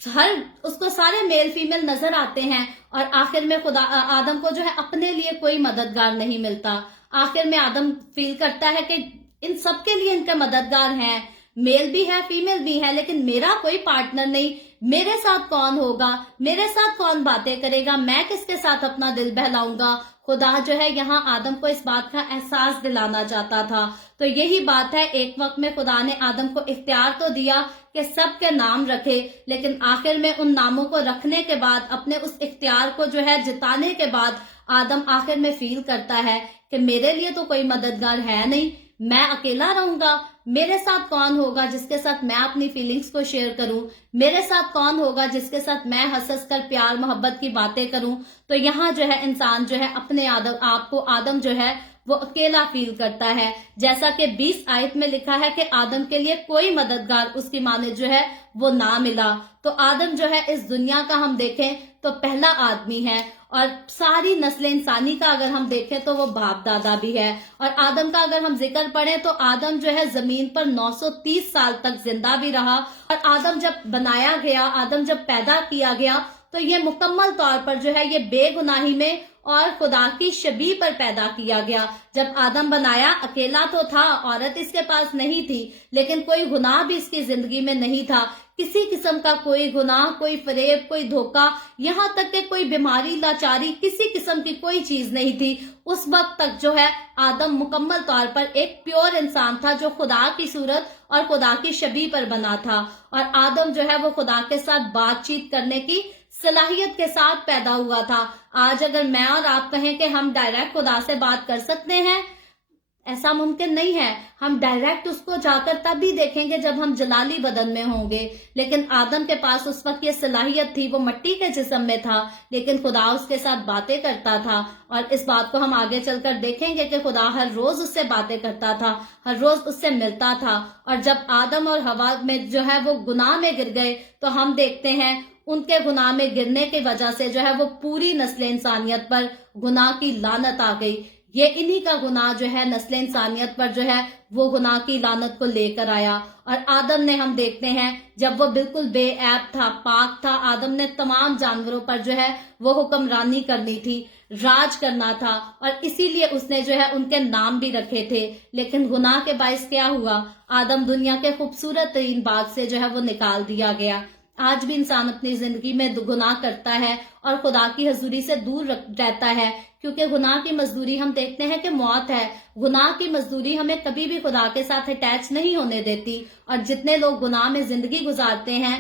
اس کو سارے میل فیمیل نظر آتے ہیں، اور آخر میں خدا آدم کو جو ہے اپنے لیے کوئی مددگار نہیں ملتا۔ آخر میں آدم فیل کرتا ہے کہ ان سب کے لیے ان کے مددگار ہیں، میل بھی ہے فیمیل بھی ہے، لیکن میرا کوئی پارٹنر نہیں، میرے ساتھ کون ہوگا، میرے ساتھ کون باتیں کرے گا، میں کس کے ساتھ اپنا دل بہلاؤں گا۔ خدا جو ہے یہاں آدم کو اس بات کا احساس دلانا چاہتا تھا۔ تو یہی بات ہے، ایک وقت میں خدا نے آدم کو اختیار تو دیا کہ سب کے نام رکھے، لیکن آخر میں ان ناموں کو رکھنے کے بعد، اپنے اس اختیار کو جو ہے جتانے کے بعد، آدم آخر میں فیل کرتا ہے کہ میرے لیے تو کوئی مددگار ہے نہیں، میں اکیلا رہوں گا، میرے ساتھ کون ہوگا جس کے ساتھ میں اپنی فیلنگز کو شیئر کروں، میرے ساتھ کون ہوگا جس کے ساتھ میں ہنس کر پیار محبت کی باتیں کروں۔ تو یہاں جو ہے انسان جو ہے اپنے آپ کو آدم جو ہے وہ اکیلا فیل کرتا ہے، جیسا کہ 20 آیت میں لکھا ہے کہ آدم کے لیے کوئی مددگار اس کی مانند جو ہے وہ نہ ملا۔ تو آدم جو ہے اس دنیا کا ہم دیکھیں تو پہلا آدمی ہے، اور ساری نسل انسانی کا اگر ہم دیکھیں تو وہ باپ دادا بھی ہے۔ اور آدم کا اگر ہم ذکر پڑھیں تو آدم جو ہے زمین پر 930 سال تک زندہ بھی رہا، اور آدم جب بنایا گیا، آدم جب پیدا کیا گیا تو یہ مکمل طور پر جو ہے یہ بے گناہی میں اور خدا کی شبیہ پر پیدا کیا گیا۔ جب آدم بنایا اکیلا تو تھا، عورت اس کے پاس نہیں تھی، لیکن کوئی گناہ بھی اس کی زندگی میں نہیں تھا، کسی قسم کا کوئی گناہ، کوئی فریب، کوئی دھوکہ، یہاں تک کہ کوئی بیماری، لاچاری، کسی قسم کی کوئی چیز نہیں تھی۔ اس وقت تک جو ہے آدم مکمل طور پر ایک پیور انسان تھا جو خدا کی صورت اور خدا کی شبیہ پر بنا تھا، اور آدم جو ہے وہ خدا کے ساتھ بات چیت کرنے کی صلاحیت کے ساتھ پیدا ہوا تھا۔ آج اگر میں اور آپ کہیں کہ ہم ڈائریکٹ خدا سے بات کر سکتے ہیں، ایسا ممکن نہیں ہے۔ ہم ڈائریکٹ اس کو جا کر تب بھی دیکھیں گے جب ہم جلالی بدن میں ہوں گے، لیکن آدم کے پاس اس وقت یہ صلاحیت تھی، وہ مٹی کے جسم میں تھا، لیکن خدا اس کے ساتھ باتیں کرتا تھا۔ اور اس بات کو ہم آگے چل کر دیکھیں گے کہ خدا ہر روز اس سے باتیں کرتا تھا، ہر روز اس سے ملتا تھا۔ اور جب آدم اور حوا میں جو ہے وہ گناہ میں گر گئے تو ہم دیکھتے ہیں ان کے گناہ میں گرنے کی وجہ سے جو ہے وہ پوری نسل انسانیت پر گناہ کی لعنت آ گئی۔ یہ انہی کا گناہ جو ہے نسل انسانیت پر جو ہے وہ گناہ کی لعنت کو لے کر آیا۔ اور آدم نے ہم دیکھتے ہیں جب وہ بالکل بے عیب تھا، پاک تھا، آدم نے تمام جانوروں پر جو ہے وہ حکمرانی کرنی تھی، راج کرنا تھا، اور اسی لیے اس نے جو ہے ان کے نام بھی رکھے تھے۔ لیکن گناہ کے باعث کیا ہوا؟ آدم دنیا کے خوبصورت ترین باغ سے جو ہے وہ نکال دیا گیا۔ آج بھی انسان اپنی زندگی میں گناہ کرتا ہے اور خدا کی حضوری سے دور رہتا ہے، کیونکہ گناہ کی مزدوری ہم دیکھتے ہیں کہ موت ہے۔ گناہ کی مزدوری ہمیں کبھی بھی خدا کے ساتھ اٹیچ نہیں ہونے دیتی، اور جتنے لوگ گناہ میں زندگی گزارتے ہیں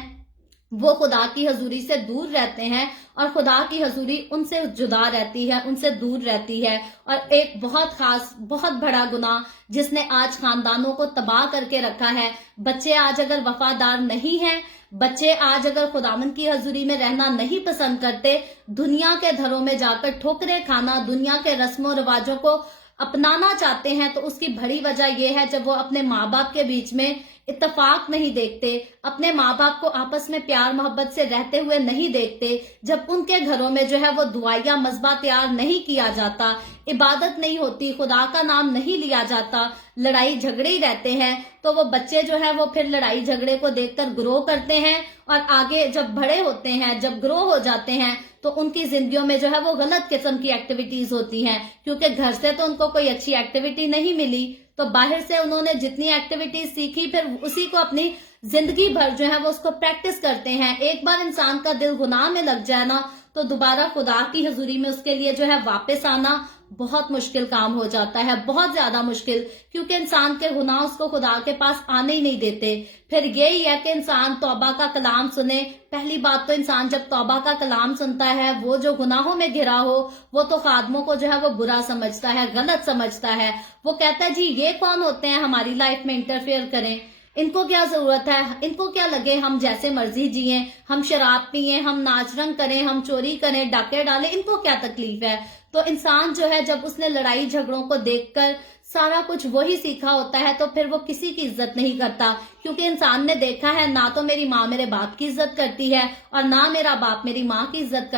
وہ خدا کی حضوری سے دور رہتے ہیں اور خدا کی حضوری ان سے جدا رہتی ہے، ان سے دور رہتی ہے. اور ایک بہت خاص بہت بڑا گناہ جس نے آج خاندانوں کو تباہ کر کے رکھا ہے، بچے آج اگر وفادار نہیں ہیں، بچے آج اگر خداوند کی حضوری میں رہنا نہیں پسند کرتے، دنیا کے گھروں میں جا کر ٹھوکریں کھانا، دنیا کے رسم و رواجوں کو اپنانا چاہتے ہیں، تو اس کی بڑی وجہ یہ ہے جب وہ اپنے ماں باپ کے بیچ میں اتفاق نہیں دیکھتے، اپنے ماں باپ کو آپس میں پیار محبت سے رہتے ہوئے نہیں دیکھتے، جب ان کے گھروں میں جو ہے وہ دعائیہ مذبح تیار نہیں کیا جاتا، عبادت نہیں ہوتی، خدا کا نام نہیں لیا جاتا، لڑائی جھگڑے ہی رہتے ہیں، تو وہ بچے جو ہے وہ پھر لڑائی جھگڑے کو دیکھ کر گرو کرتے ہیں، اور آگے جب بڑے ہوتے ہیں، جب گرو ہو جاتے ہیں، تو ان کی زندگیوں میں جو ہے وہ غلط قسم کی ایکٹیویٹیز ہوتی ہیں، کیونکہ گھر سے تو ان کو کوئی اچھی ایکٹیویٹی نہیں ملی، تو باہر سے انہوں نے جتنی ایکٹیویٹیز سیکھی پھر اسی کو اپنی زندگی بھر جو ہے وہ اس کو پریکٹس کرتے ہیں. ایک بار انسان کا دل گناہ میں لگ جائے نا، تو دوبارہ خدا کی حضوری میں اس کے لیے جو ہے واپس آنا بہت مشکل کام ہو جاتا ہے، بہت زیادہ مشکل، کیونکہ انسان کے گناہ اس کو خدا کے پاس آنے ہی نہیں دیتے. پھر یہی ہے کہ انسان توبہ کا کلام سنے. پہلی بات تو انسان جب توبہ کا کلام سنتا ہے، وہ جو گناہوں میں گھرا ہو، وہ تو خادموں کو جو ہے وہ برا سمجھتا ہے، غلط سمجھتا ہے. وہ کہتا ہے جی یہ کون ہوتے ہیں ہماری لائف میں انٹرفیئر کریں، ان کو کیا ضرورت ہے، ان کو کیا لگے ہم جیسے مرضی جئیں، ہم شراب پیئیں، ہم ناچ رنگ کریں، ہم چوری کریں، ڈاکے ڈالیں، ان کو کیا تکلیف ہے. تو انسان جو ہے جب اس نے لڑائی جھگڑوں کو دیکھ کر سارا کچھ وہی سیکھا ہوتا ہے، تو پھر وہ کسی کی عزت نہیں کرتا، کیونکہ انسان نے دیکھا ہے نہ تو میری ماں میرے باپ کی عزت کرتی ہے اور نہ میرا باپ میری ماں کی عزت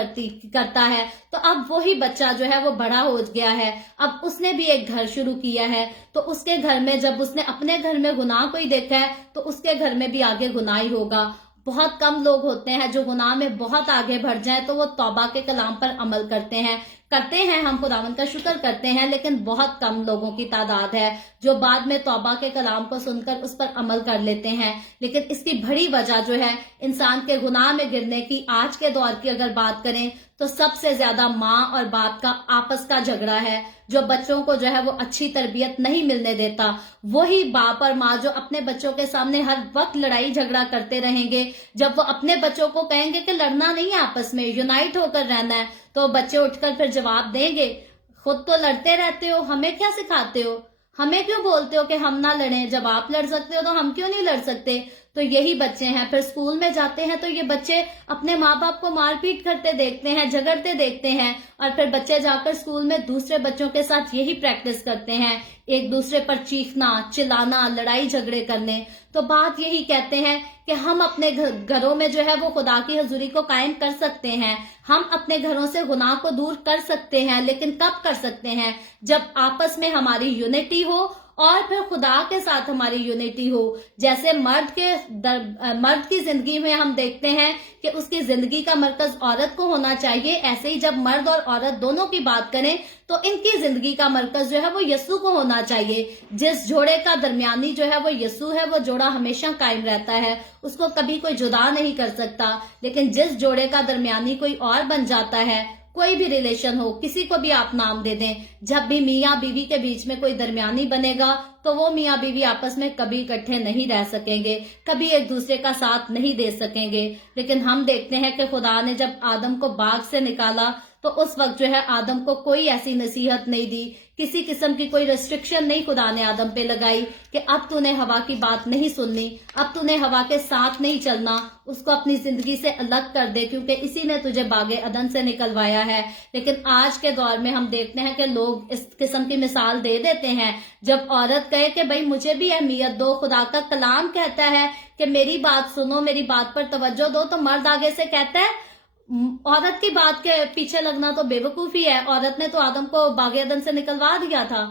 کرتا ہے. تو اب وہی بچہ جو ہے وہ بڑا ہو گیا ہے، اب اس نے بھی ایک گھر شروع کیا ہے، تو اس کے گھر میں جب اس نے اپنے گھر میں گناہ کوئی دیکھا ہے تو اس کے گھر میں بھی آگے گناہ ہی ہوگا. بہت کم لوگ ہوتے ہیں جو گناہ میں بہت آگے بڑھ جائیں تو وہ توبہ کے کلام پر عمل کرتے ہیں. ہم خداوند کا شکر کرتے ہیں، لیکن بہت کم لوگوں کی تعداد ہے جو بعد میں توبہ کے کلام کو سن کر اس پر عمل کر لیتے ہیں. لیکن اس کی بڑی وجہ جو ہے انسان کے گناہ میں گرنے کی، آج کے دور کی اگر بات کریں تو سب سے زیادہ ماں اور باپ کا آپس کا جھگڑا ہے، جو بچوں کو جو ہے وہ اچھی تربیت نہیں ملنے دیتا. وہی باپ اور ماں جو اپنے بچوں کے سامنے ہر وقت لڑائی جھگڑا کرتے رہیں گے، جب وہ اپنے بچوں کو کہیں گے کہ لڑنا نہیں ہے، آپس میں یونائٹ ہو کر رہنا ہے، تو بچے اٹھ کر پھر جواب دیں گے خود تو لڑتے رہتے ہو، ہمیں کیا سکھاتے ہو، ہمیں کیوں بولتے ہو کہ ہم نہ لڑیں، جب آپ لڑ سکتے ہو تو ہم کیوں نہیں لڑ سکتے. تو یہی بچے ہیں. پھر اسکول میں جاتے ہیں تو یہ بچے اپنے ماں باپ کو مار پیٹ کرتے دیکھتے ہیں، جھگڑتے دیکھتے ہیں، اور پھر بچے جا کر اسکول میں دوسرے بچوں کے ساتھ یہی پریکٹس کرتے ہیں، ایک دوسرے پر چیخنا، چلانا، لڑائی جھگڑے کرنے. تو بات یہی کہتے ہیں کہ ہم اپنے گھروں میں جو ہے وہ خدا کی حضوری کو قائم کر سکتے ہیں، ہم اپنے گھروں سے گناہ کو دور کر سکتے ہیں، لیکن کب کر سکتے ہیں؟ جب آپس میں ہماری یونٹی ہو اور پھر خدا کے ساتھ ہماری یونٹی ہو. جیسے مرد کی زندگی میں ہم دیکھتے ہیں کہ اس کی زندگی کا مرکز عورت کو ہونا چاہیے، ایسے ہی جب مرد اور عورت دونوں کی بات کریں تو ان کی زندگی کا مرکز جو ہے وہ یسوع کو ہونا چاہیے. جس جوڑے کا درمیانی جو ہے وہ یسوع ہے، وہ جوڑا ہمیشہ قائم رہتا ہے، اس کو کبھی کوئی جدا نہیں کر سکتا. لیکن جس جوڑے کا درمیانی کوئی اور بن جاتا ہے، کوئی بھی ریلیشن ہو، کسی کو بھی آپ نام دے دیں، جب بھی میاں بیوی کے بیچ میں کوئی درمیانی بنے گا تو وہ میاں بیوی آپس میں کبھی اکٹھے نہیں رہ سکیں گے، کبھی ایک دوسرے کا ساتھ نہیں دے سکیں گے. لیکن ہم دیکھتے ہیں کہ خدا نے جب آدم کو باغ سے نکالا تو اس وقت جو ہے آدم کو کوئی ایسی نصیحت نہیں دی، کسی قسم کی کوئی ریسٹرکشن نہیں خدا نے آدم پہ لگائی کہ اب تو نے ہوا کی بات نہیں سننی، اب تو نے ہوا کے ساتھ نہیں چلنا، اس کو اپنی زندگی سے الگ کر دے کیونکہ اسی نے تجھے باغ عدن سے نکلوایا ہے. لیکن آج کے دور میں ہم دیکھتے ہیں کہ لوگ اس قسم کی مثال دے دیتے ہیں. جب عورت کہے کہ بھائی مجھے بھی اہمیت دو، خدا کا کلام کہتا ہے کہ میری بات سنو، میری بات پر توجہ دو، تو مرد آگے سے کہتا ہے عورت کی بات کے پیچھے لگنا تو بے وقوفی ہے، عورت نے تو آدم کو باغ عدن سے نکلوا دیا تھا.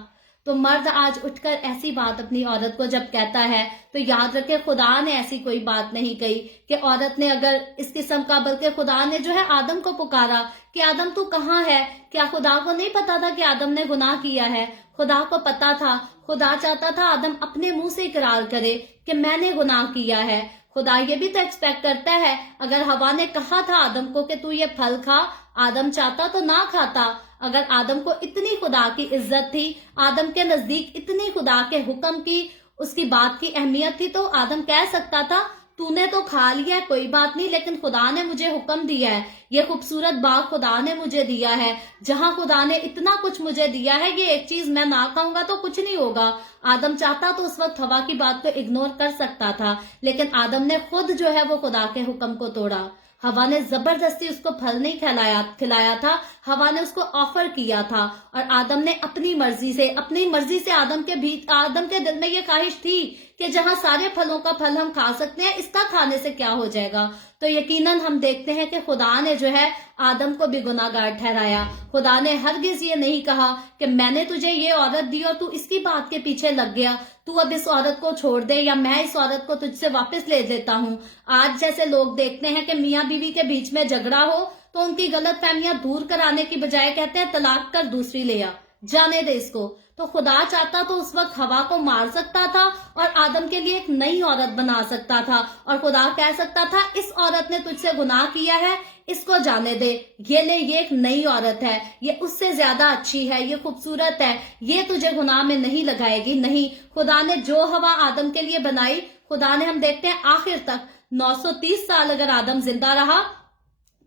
تو مرد آج اٹھ کر ایسی بات اپنی عورت کو جب کہتا ہے تو یاد رکھے خدا نے ایسی کوئی بات نہیں کہی کہ عورت نے اگر اس قسم کا، بلکہ خدا نے جو ہے آدم کو پکارا کہ آدم تو کہاں ہے. کیا خدا کو نہیں پتا تھا کہ آدم نے گناہ کیا ہے؟ خدا کو پتا تھا. خدا چاہتا تھا آدم اپنے منہ سے اقرار کرے کہ میں نے گناہ کیا ہے. خدا یہ بھی تو ایکسپیکٹ کرتا ہے. اگر ہوا نے کہا تھا آدم کو کہ تو یہ پھل کھا، آدم چاہتا تو نہ کھاتا. اگر آدم کو اتنی خدا کی عزت تھی، آدم کے نزدیک اتنی خدا کے حکم کی، اس کی بات کی اہمیت تھی، تو آدم کہہ سکتا تھا तूने तो खा लिया है कोई बात नहीं, लेकिन खुदा ने मुझे हुक्म दिया है, ये खूबसूरत बाग खुदा ने मुझे दिया है, जहां खुदा ने इतना कुछ मुझे दिया है, ये एक चीज मैं ना खाऊंगा तो कुछ नहीं होगा। आदम चाहता तो उस वक्त हवा की बात को इग्नोर कर सकता था, लेकिन आदम ने खुद जो है वो खुदा के हुक्म को तोड़ा। हवा ने जबरदस्ती उसको फल नहीं खिलाया था, हवा ने उसको ऑफर किया था, और आदम ने अपनी मर्जी से आदम के दिल में ये ख्वाहिश थी कि जहां सारे फलों का फल हम खा सकते हैं, इसका खाने से क्या हो जाएगा। तो यकीनन हम देखते हैं कि खुदा ने जो है आदम को भी गुनाहगार ठहराया। खुदा ने हरगिज ये नहीं कहा कि मैंने तुझे ये औरत दी और तू इसकी बात के पीछे लग गया, तू अब इस औरत को छोड़ दे, या मैं इस औरत को तुझसे वापस ले लेता हूँ। आज जैसे लोग देखते हैं कि मियाँ बीवी के बीच में झगड़ा हो तो उनकी गलत फहमियां दूर कराने की बजाय कहते हैं तलाक कर दूसरी ले आ, जाने दे इसको। तो खुदा चाहता तो उस वक्त हवा को मार सकता था और आदम के लिए एक नई औरत बना सकता था, और खुदा कह सकता था इस औरत ने तुझसे गुनाह किया है, इसको जाने दे, ये ले, ये एक नई औरत है, ये उससे ज्यादा अच्छी है, ये खूबसूरत है, ये तुझे गुनाह में नहीं लगाएगी। नहीं, खुदा ने जो हवा आदम के लिए बनाई, खुदा ने, हम देखते हैं आखिर तक 930 साल अगर आदम जिंदा रहा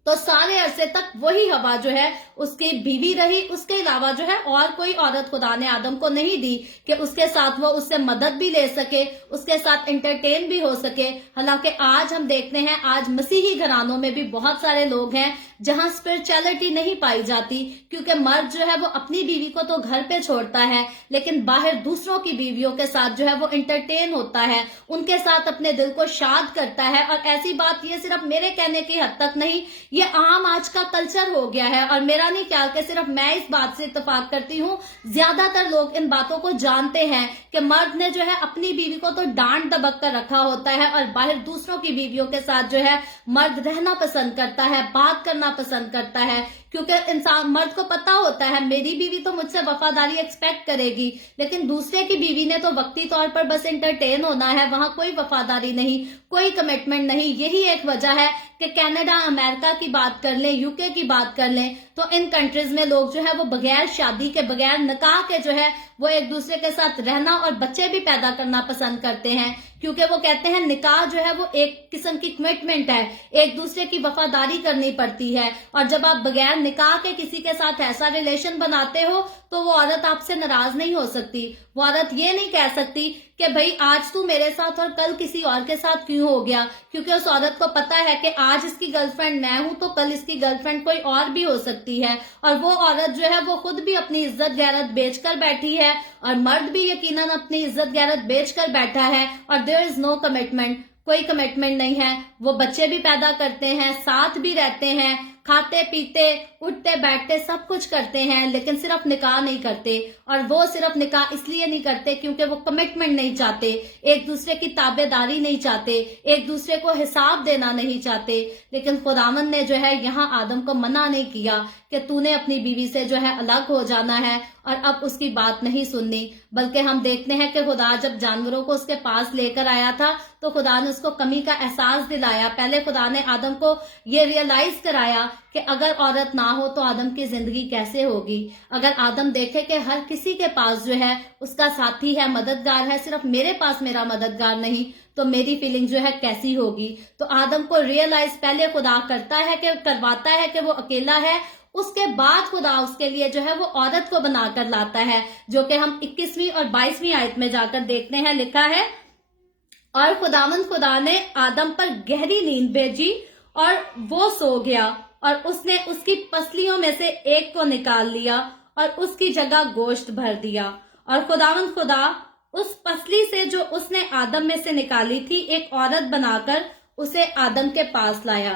तो सारे अरसे तक वही हवा जो है उसकी बीवी रही। उसके अलावा जो है और कोई औरत खुदा ने आदम को नहीं दी कि उसके साथ वो उससे मदद भी ले सके, उसके साथ एंटरटेन भी हो सके। हालांकि आज हम देखते हैं, आज मसीही घरानों में भी बहुत सारे लोग हैं जहां स्पिरिचुअलिटी नहीं पाई जाती, क्योंकि मर्द जो है वो अपनी बीवी को तो घर पे छोड़ता है, लेकिन बाहर दूसरों की बीवियों के साथ जो है वो एंटरटेन होता है, उनके साथ अपने दिल को शाद करता है। और ऐसी बात ये सिर्फ मेरे कहने की हद तक नहीं, ये आम आज का कल्चर हो गया है। और मेरा नहीं ख्याल कि सिर्फ मैं इस बात से इत्तेफाक करती हूँ, ज्यादातर लोग इन बातों को जानते हैं कि मर्द ने जो है अपनी बीवी को तो डांट दबक कर रखा होता है, और बाहर दूसरों की बीवियों के साथ जो है मर्द रहना पसंद करता है, बात करना पसंद करता है, क्योंकि इंसान, मर्द को पता होता है मेरी बीवी तो मुझसे वफादारी एक्सपेक्ट करेगी, लेकिन दूसरे की बीवी ने तो वक्ती तौर पर बस एंटरटेन होना है, वहां कोई वफादारी नहीं, कोई कमिटमेंट नहीं। यही एक वजह है कि कनाडा, अमेरिका की बात कर लें, यूके की बात कर लें, तो इन कंट्रीज में लोग जो है वो बगैर शादी के, बगैर निकाह के जो है वो एक दूसरे के साथ रहना और बच्चे भी पैदा करना पसंद करते हैं, क्योंकि वो कहते हैं निकाह जो है वो एक किस्म की कमिटमेंट है, एक दूसरे की वफादारी करनी पड़ती है। और जब आप बगैर निकाह के किसी के साथ ऐसा रिलेशन बनाते हो तो वो औरत आपसे नाराज नहीं हो सकती। वो औरत ये नहीं कह सकती कि भाई आज तू मेरे साथ और कल किसी और के साथ क्यों हो गया, क्योंकि उस औरत को पता है कि आज इसकी गर्लफ्रेंड मैं हूं तो कल इसकी गर्लफ्रेंड कोई और भी हो सकती है। और वो औरत जो है वो खुद भी अपनी इज्जत गैरत बेचकर बैठी है, और मर्द भी यकीनन अपनी इज्जत गैरत बेचकर बैठा है, और देयर इज नो कमिटमेंट, कोई कमिटमेंट नहीं है। वो बच्चे भी पैदा करते हैं, साथ भी रहते हैं, खाते पीते उठते बैठते सब कुछ करते हैं, लेकिन सिर्फ निकाह नहीं करते। और वो सिर्फ निकाह इसलिए नहीं करते क्योंकि वो कमिटमेंट नहीं चाहते, एक दूसरे की ताबेदारी नहीं चाहते, एक दूसरे को हिसाब देना नहीं चाहते। लेकिन खुदावंद ने जो है यहाँ आदम को मना नहीं किया कि तूने अपनी बीवी से जो है अलग हो जाना है और अब उसकी बात नहीं सुननी, बल्कि हम देखते हैं कि खुदा जब जानवरों को उसके पास लेकर आया था तो खुदा ने उसको कमी का एहसास दिलाया। पहले खुदा ने आदम को ये रियलाइज कराया कि अगर औरत ना हो तो आदम की जिंदगी कैसे होगी। अगर आदम देखे कि हर किसी के पास जो है उसका साथी है, मददगार है, सिर्फ मेरे पास मेरा मददगार नहीं, तो मेरी फीलिंग जो है कैसी होगी। तो आदम को रियलाइज पहले खुदा करवाता है कि वो अकेला है, उसके बाद खुदा उसके लिए जो है वो औरत को बनाकर लाता है, जो कि हम 21वीं और 22वीं आयत में जाकर देखते हैं। लिखा है, और खुदा ने आदम पर गहरी नींद भेजी और वो सो गया, और उसने उसकी पसलियों में से एक को निकाल लिया और उसकी जगह गोश्त भर दिया। और खुदा उस पसली से जो उसने आदम में से निकाली थी एक औरत बनाकर उसे आदम के पास लाया।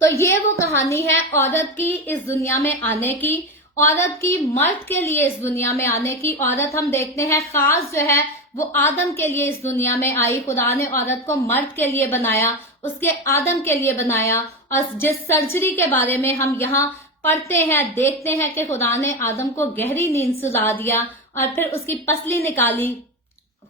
तो ये वो कहानी है औरत की इस दुनिया में आने की, औरत की मर्द के लिए इस दुनिया में आने की। औरत हम देखते हैं खास जो है वो आदम के लिए इस दुनिया में आई। खुदा ने औरत को मर्द के लिए बनाया, उसके आदम के लिए बनाया। और जिस सर्जरी के बारे में हम यहाँ पढ़ते हैं, देखते हैं कि खुदा ने आदम को गहरी नींद सुला दिया और फिर उसकी पसली निकाली।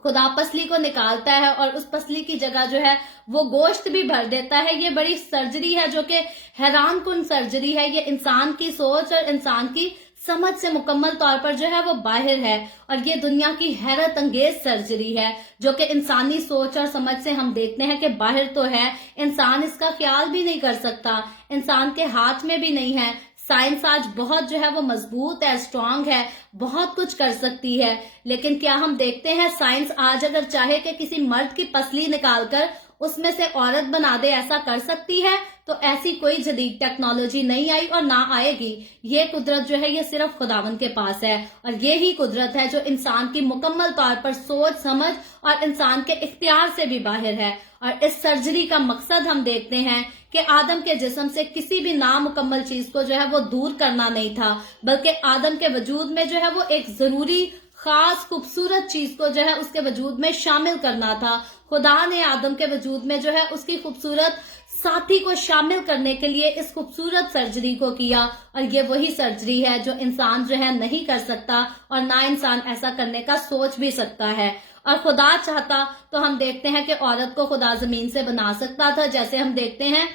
खुदा पसली को निकालता है और उस पसली की जगह जो है वो गोश्त भी भर देता है। ये बड़ी सर्जरी है जो कि हैरान कुन सर्जरी है। ये इंसान की सोच और इंसान की समझ से मुकम्मल तौर पर जो है वो बाहर है। और ये दुनिया की हैरत अंगेज सर्जरी है जो कि इंसानी सोच और समझ से हम देखते हैं कि बाहर तो है, इंसान इसका ख्याल भी नहीं कर सकता, इंसान के हाथ में भी नहीं है। साइंस आज बहुत जो है वो मजबूत है, स्ट्रांग है, बहुत कुछ कर सकती है, लेकिन क्या हम देखते हैं साइंस आज अगर चाहे कि किसी मर्द की पसली निकालकर उसमें से औरत बना दे, ऐसा कर सकती है? तो ऐसी कोई जदीद टेक्नोलॉजी नहीं आई और ना आएगी। ये कुदरत जो है ये सिर्फ खुदावंद के पास है, और ये ही कुदरत है जो इंसान की मुकम्मल तौर पर सोच समझ और इंसान के इख्तियार से भी बाहर है। और इस सर्जरी का मकसद हम देखते हैं कि आदम के जिस्म से किसी भी नामुकम्मल चीज को जो है वो दूर करना नहीं था, बल्कि आदम के वजूद में जो है वो एक जरूरी खास खूबसूरत चीज को जो है उसके वजूद में शामिल करना था। खुदा ने आदम के वजूद में जो है उसकी खूबसूरत साथी को शामिल करने के लिए इस खूबसूरत सर्जरी को किया, और ये वही सर्जरी है जो इंसान जो है नहीं कर सकता, और ना इंसान ऐसा करने का सोच भी सकता है। और खुदा चाहता तो हम देखते हैं कि औरत को खुदा जमीन से बना सकता था, जैसे हम देखते हैं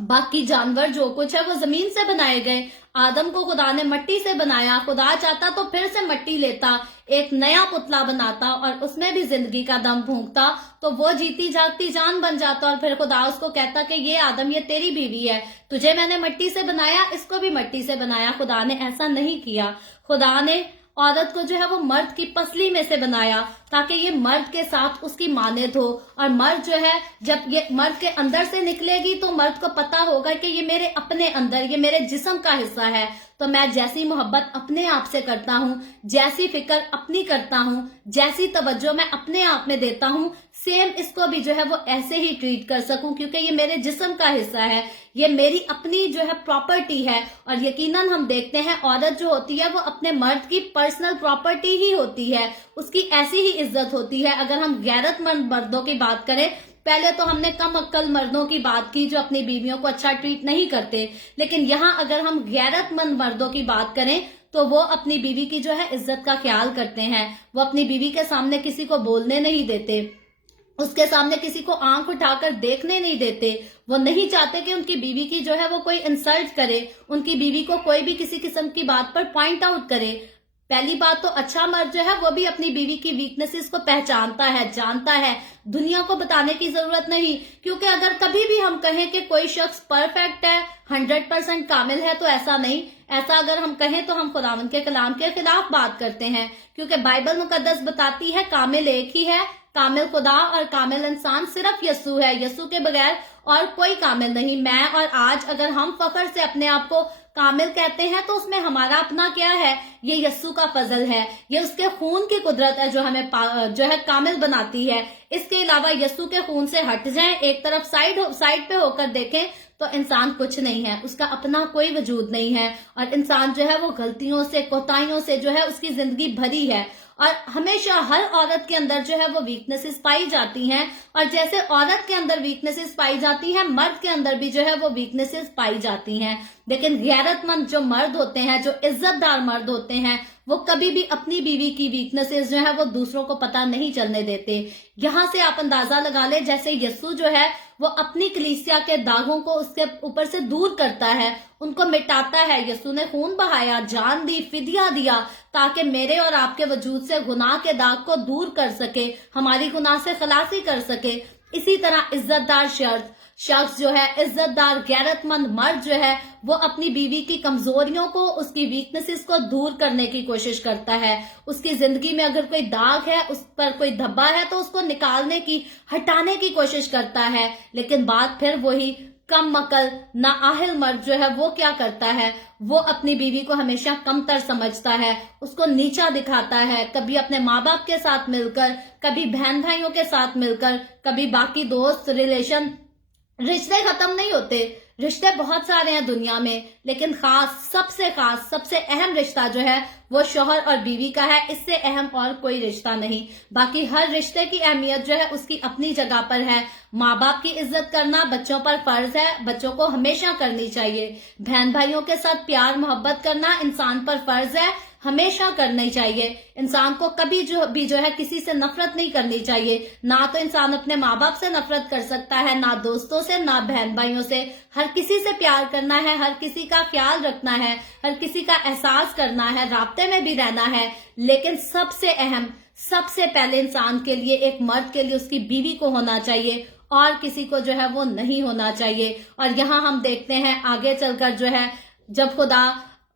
बाकी जानवर जो कुछ है वो जमीन से बनाए गए। आदम को खुदा ने मिट्टी से बनाया, खुदा चाहता तो फिर से मिट्टी लेता, एक नया पुतला बनाता और उसमें भी जिंदगी का दम फूंकता, तो वो जीती जागती जान बन जाता। और फिर खुदा उसको कहता कि ये आदम ये तेरी बीवी है, तुझे मैंने मिट्टी से बनाया, इसको भी मिट्टी से बनाया। खुदा ने ऐसा नहीं किया। खुदा ने औरत को जो है वो मर्द की पसली में से बनाया ताकि ये मर्द के साथ उसकी मानद हो, और मर्द जो है जब ये मर्द के अंदर से निकलेगी तो मर्द को पता होगा कि ये मेरे अपने अंदर, ये मेरे जिस्म का हिस्सा है। तो मैं जैसी मोहब्बत अपने आप से करता हूँ, जैसी फिक्र अपनी करता हूँ, जैसी तवज्जो मैं अपने आप में देता हूँ, सेम इसको भी जो है वो ऐसे ही ट्रीट कर सकूं, क्योंकि ये मेरे जिस्म का हिस्सा है, ये मेरी अपनी जो है प्रॉपर्टी है। और यकीनन हम देखते हैं औरत जो होती है वो अपने मर्द की पर्सनल प्रॉपर्टी ही होती है, उसकी ऐसी ही इज्जत होती है। अगर हम गैरतमंद मर्दों की बात करें, पहले तो हमने कम अक्ल मर्दों की बात की जो अपनी बीवियों को अच्छा ट्रीट नहीं करते, लेकिन यहाँ अगर हम गैरतमंद मर्दों की बात करें तो वो अपनी बीवी की जो है इज्जत का ख्याल करते हैं। वो अपनी बीवी के सामने किसी को बोलने नहीं देते, उसके सामने किसी को आंख उठाकर देखने नहीं देते। वो नहीं चाहते कि उनकी बीवी की जो है वो कोई इंसल्ट करे, उनकी बीवी को कोई भी किसी किस्म की बात पर पॉइंट आउट करे। पहली बात तो अच्छा मर्द जो है वो भी अपनी बीवी की वीकनेसेस को पहचानता है, जानता है, दुनिया को बताने की जरूरत नहीं। क्योंकि अगर कभी भी हम कहें कि कोई शख्स परफेक्ट है, 100% कामिल है, तो ऐसा नहीं। ऐसा अगर हम कहें तो हम खुदावंद के कलाम के खिलाफ बात करते हैं, क्योंकि बाइबल मुकद्दस बताती है कामिल एक ही है, कामिल खुदा और कामिल इंसान सिर्फ यसू है, यसू के बगैर और कोई कामिल नहीं। मैं और आज अगर हम फख्र से अपने आप को कामिल कहते हैं तो उसमें हमारा अपना क्या है? ये यस्सु का फजल है, ये उसके खून की कुदरत है जो हमें जो है कामिल बनाती है। इसके अलावा यस्सु के खून से हट जाएं, एक तरफ साइड पे होकर देखें तो इंसान कुछ नहीं है, उसका अपना कोई वजूद नहीं है, और इंसान जो है वो गलतियों से, कोताहियों से जो है उसकी जिंदगी भरी है। और हमेशा हर औरत के अंदर जो है वो वीकनेसेस पाई जाती हैं, और जैसे औरत के अंदर वीकनेसेस पाई जाती हैं, मर्द के अंदर भी जो है वो वीकनेसेस पाई जाती हैं। लेकिन गैरतमंद जो मर्द होते हैं, जो इज्जतदार मर्द होते हैं, वो कभी भी अपनी बीवी की वीकनेसेस जो है वो दूसरों को पता नहीं चलने देते। यहाँ से आप अंदाजा लगा ले, जैसे यस्सु जो है वो अपनी कलीसिया के दागों को उसके ऊपर से दूर करता है, उनको मिटाता है। यस्सु ने खून बहाया, जान दी, फिदिया दिया, ताकि मेरे और आपके वजूद से गुनाह के दाग को दूर कर सके, हमारी गुनाह से खलासी कर सके। इसी तरह इज्जतदार शख्स जो है, इज्जतदार गैरतमंद मर्द जो है, वो अपनी बीवी की कमजोरियों को, उसकी वीकनेसेस को दूर करने की कोशिश करता है। उसकी जिंदगी में अगर कोई दाग है, उस पर कोई धब्बा है, तो उसको निकालने की, हटाने की कोशिश करता है। लेकिन बात फिर वही कम अकल नाअहल मर्द जो है वो क्या करता है? वो अपनी बीवी को हमेशा कमतर समझता है, उसको नीचा दिखाता है, कभी अपने माँ बाप के साथ मिलकर, कभी बहन भाइयों के साथ मिलकर, कभी बाकी दोस्त रिश्ते खत्म नहीं होते, रिश्ते बहुत सारे हैं दुनिया में, लेकिन खास सबसे अहम रिश्ता जो है वो शौहर और बीवी का है। इससे अहम और कोई रिश्ता नहीं। बाकी हर रिश्ते की अहमियत जो है उसकी अपनी जगह पर है। माँ बाप की इज्जत करना बच्चों पर फर्ज है, बच्चों को हमेशा करनी चाहिए। बहन भाइयों के साथ प्यार मोहब्बत करना इंसान पर फर्ज है, ہمیشہ کرنی چاہیے. انسان کو کبھی جو ہے کسی سے نفرت نہیں کرنی چاہیے. نہ تو انسان اپنے ماں باپ سے نفرت کر سکتا ہے، نہ دوستوں سے، نہ بہن بھائیوں سے. ہر کسی سے پیار کرنا ہے، ہر کسی کا خیال رکھنا ہے، ہر کسی کا احساس کرنا ہے، رابطے میں بھی رہنا ہے. لیکن سب سے اہم، سب سے پہلے انسان کے لیے، ایک مرد کے لیے اس کی بیوی کو ہونا چاہیے، اور کسی کو جو ہے وہ نہیں ہونا چاہیے. اور یہاں ہم دیکھتے ہیں آگے چل کر جو ہے جب خدا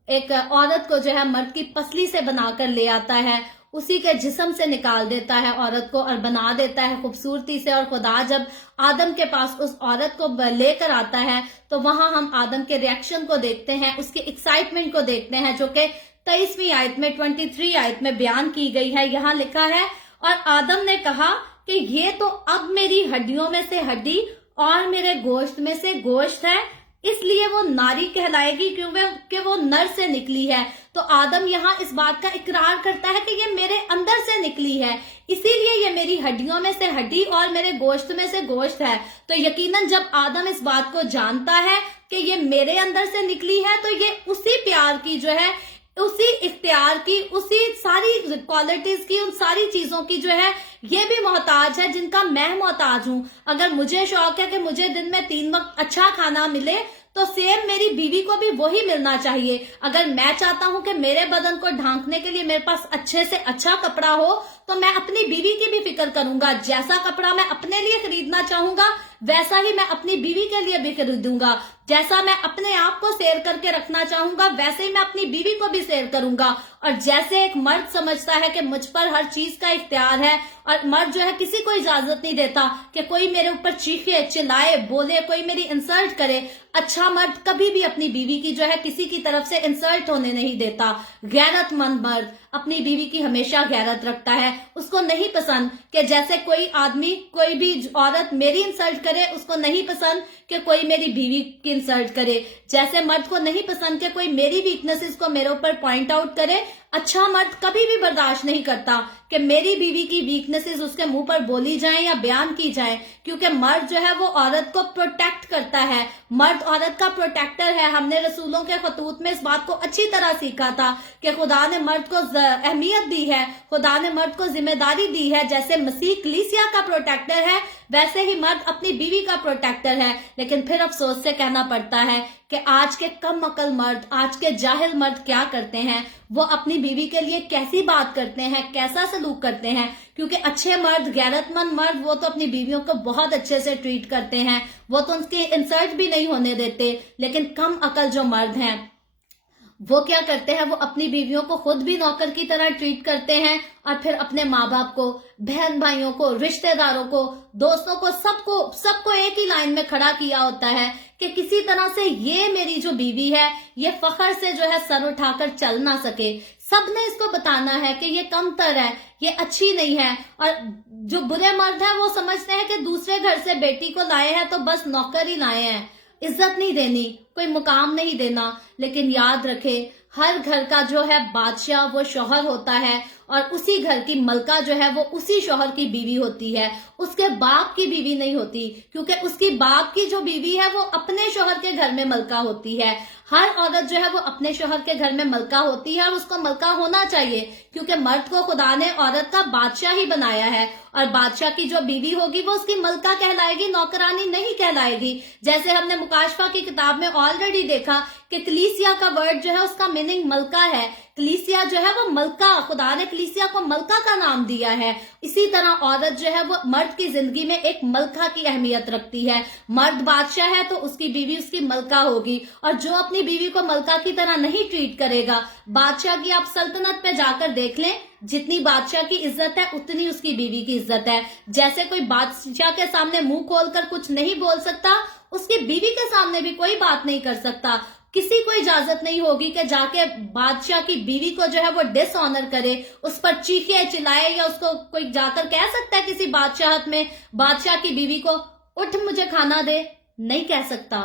ایک عورت کو جو ہے مرد کی پسلی سے بنا کر لے آتا ہے، اسی کے جسم سے نکال دیتا ہے عورت کو اور بنا دیتا ہے خوبصورتی سے. اور خدا جب آدم کے پاس اس عورت کو لے کر آتا ہے تو وہاں ہم آدم کے ریاکشن کو دیکھتے ہیں، اس کی ایکسائٹمنٹ کو دیکھتے ہیں، جو کہ 23ویں آیت میں 23 آیت میں بیان کی گئی ہے. یہاں لکھا ہے، اور آدم نے کہا کہ یہ تو اب میری ہڈیوں میں سے ہڈی اور میرے گوشت میں سے گوشت ہے، اس لیے وہ ناری کہلائے گی کیونکہ وہ نر سے نکلی ہے. تو آدم یہاں اس بات کا اقرار کرتا ہے کہ یہ میرے اندر سے نکلی ہے، اسی لیے یہ میری ہڈیوں میں سے ہڈی اور میرے گوشت میں سے گوشت ہے. تو یقیناً جب آدم اس بات کو جانتا ہے کہ یہ میرے اندر سے نکلی ہے، تو یہ اسی پیار کی جو ہے، اسی اختیار کی، اسی ساری کوالٹیز کی، ان ساری چیزوں کی جو ہے یہ بھی محتاج ہے جن کا میں محتاج ہوں. اگر مجھے شوق ہے کہ مجھے دن میں 3 وقت اچھا کھانا ملے، تو سیم میری بیوی کو بھی وہی ملنا چاہیے. اگر میں چاہتا ہوں کہ میرے بدن کو ڈھانکنے کے لیے میرے پاس اچھے سے اچھا کپڑا ہو، تو میں اپنی بیوی کی بھی فکر کروں گا. جیسا کپڑا میں اپنے لیے خریدنا چاہوں گا، ویسا ہی میں اپنی بیوی کے لیے بھی خریدوں گا. جیسا میں اپنے آپ کو سیر کر کے رکھنا چاہوں گا، ویسے ہی میں اپنی بیوی کو بھی سیر کروں گا. اور جیسے ایک مرد سمجھتا ہے کہ مجھ پر ہر چیز کا اختیار ہے، اور مرد جو ہے کسی کو اجازت نہیں دیتا کہ کوئی میرے اوپر چیخے، چلائے، بولے، کوئی میری انسلٹ کرے. اچھا مرد کبھی بھی اپنی بیوی کی جو ہے کسی کی طرف سے انسلٹ ہونے نہیں دیتا. غیرت مند مرد اپنی بیوی کی ہمیشہ غیرت رکھتا ہے. اس کو نہیں پسند کہ جیسے کوئی آدمی، کوئی بھی عورت میری انسلٹ کرے، اس کو نہیں پسند کہ کوئی میری بیوی کی انسلٹ کرے. جیسے مرد کو نہیں پسند کہ کوئی میری ویکنسز کو میرے اوپر پوائنٹ آؤٹ کرے، اچھا مرد کبھی بھی برداشت نہیں کرتا کہ میری بیوی کی ویکنسز اس کے منہ پر بولی جائیں یا بیان کی جائیں. کیونکہ مرد جو ہے وہ عورت کو پروٹیکٹ کرتا ہے، مرد عورت کا پروٹیکٹر ہے. ہم نے رسولوں کے خطوط میں اس بات کو اچھی طرح سیکھا تھا کہ خدا نے مرد کو اہمیت دی ہے، خدا نے مرد کو ذمہ داری دی ہے. جیسے مسیح کلیسیا کا پروٹیکٹر ہے، ویسے ہی مرد اپنی بیوی کا پروٹیکٹر ہے. لیکن پھر افسوس سے کہنا پڑتا ہے کہ آج کے کم عقل مرد، آج کے جاہل مرد کیا کرتے ہیں، وہ اپنی بیوی کے لیے کیسی بات کرتے ہیں، کیسا سلوک کرتے ہیں. کیونکہ اچھے مرد، غیرت مند مرد، وہ تو اپنی بیویوں کو بہت اچھے سے ٹریٹ کرتے ہیں، وہ تو ان کی انسلٹ بھی نہیں ہونے دیتے. لیکن کم عقل جو مرد ہیں وہ کیا کرتے ہیں، وہ اپنی بیویوں کو خود بھی نوکر کی طرح ٹریٹ کرتے ہیں، اور پھر اپنے ماں باپ کو، بہن بھائیوں کو، رشتہ داروں کو، دوستوں کو، سب کو ایک ہی لائن میں کھڑا کیا ہوتا ہے کہ کسی طرح سے یہ میری جو بیوی ہے یہ فخر سے جو ہے سر اٹھا کر چل نہ سکے. سب نے اس کو بتانا ہے کہ یہ کم تر ہے، یہ اچھی نہیں ہے. اور جو برے مرد ہیں وہ سمجھتے ہیں کہ دوسرے گھر سے بیٹی کو لائے ہیں تو بس نوکر ہی لائے ہیں، عزت نہیں دینی، کوئی مقام نہیں دینا. لیکن یاد رکھے، ہر گھر کا جو ہے بادشاہ وہ شوہر ہوتا ہے، اور اسی گھر کی ملکہ جو ہے وہ اسی شوہر کی بیوی ہوتی ہے، اس کے باپ کی بیوی نہیں ہوتی. کیونکہ اس کی باپ کی جو بیوی ہے وہ اپنے شوہر کے گھر میں ملکہ ہوتی ہے. ہر عورت جو ہے وہ اپنے شوہر کے گھر میں ملکہ ہوتی ہے، اور اس کو ملکہ ہونا چاہیے. کیونکہ مرد کو خدا نے عورت کا بادشاہ ہی بنایا ہے، اور بادشاہ کی جو بیوی ہوگی وہ اس کی ملکہ کہلائے گی، نوکرانی نہیں کہلائے گی. جیسے ہم نے مکاشفہ کی کتاب میں آلریڈی دیکھا کہ کلیسیا کا ورڈ جو ہے اس کا میننگ ملکہ ہے. کلیسیا جو ہے وہ ملکہ، خدا نے کلیسیا کو ملکہ کا نام دیا ہے. اسی طرح عورت جو ہے وہ مرد کی زندگی میں ایک ملکہ کی اہمیت رکھتی ہے. مرد بادشاہ ہے تو اس کی بیوی اس کی ملکہ ہوگی، اور جو اپنی بیوی کو ملکہ کی طرح نہیں ٹریٹ کرے گا، بادشاہ کی آپ سلطنت پہ جا کر دیکھ لیں، جتنی بادشاہ کی عزت ہے اتنی اس کی بیوی کی عزت ہے. جیسے کوئی بادشاہ کے سامنے منہ کھول کر کچھ نہیں بول سکتا، اس کی بیوی کے سامنے بھی کوئی بات نہیں کر سکتا. کسی کو اجازت نہیں ہوگی کہ جا کے بادشاہ کی بیوی کو جو ہے وہ ڈس آنر کرے، اس پر چیخے چلائے، یا اس کو کوئی جا کر کہہ سکتا ہے کسی بادشاہت میں بادشاہ کی بیوی کو اٹھ مجھے کھانا دے؟ نہیں کہہ سکتا،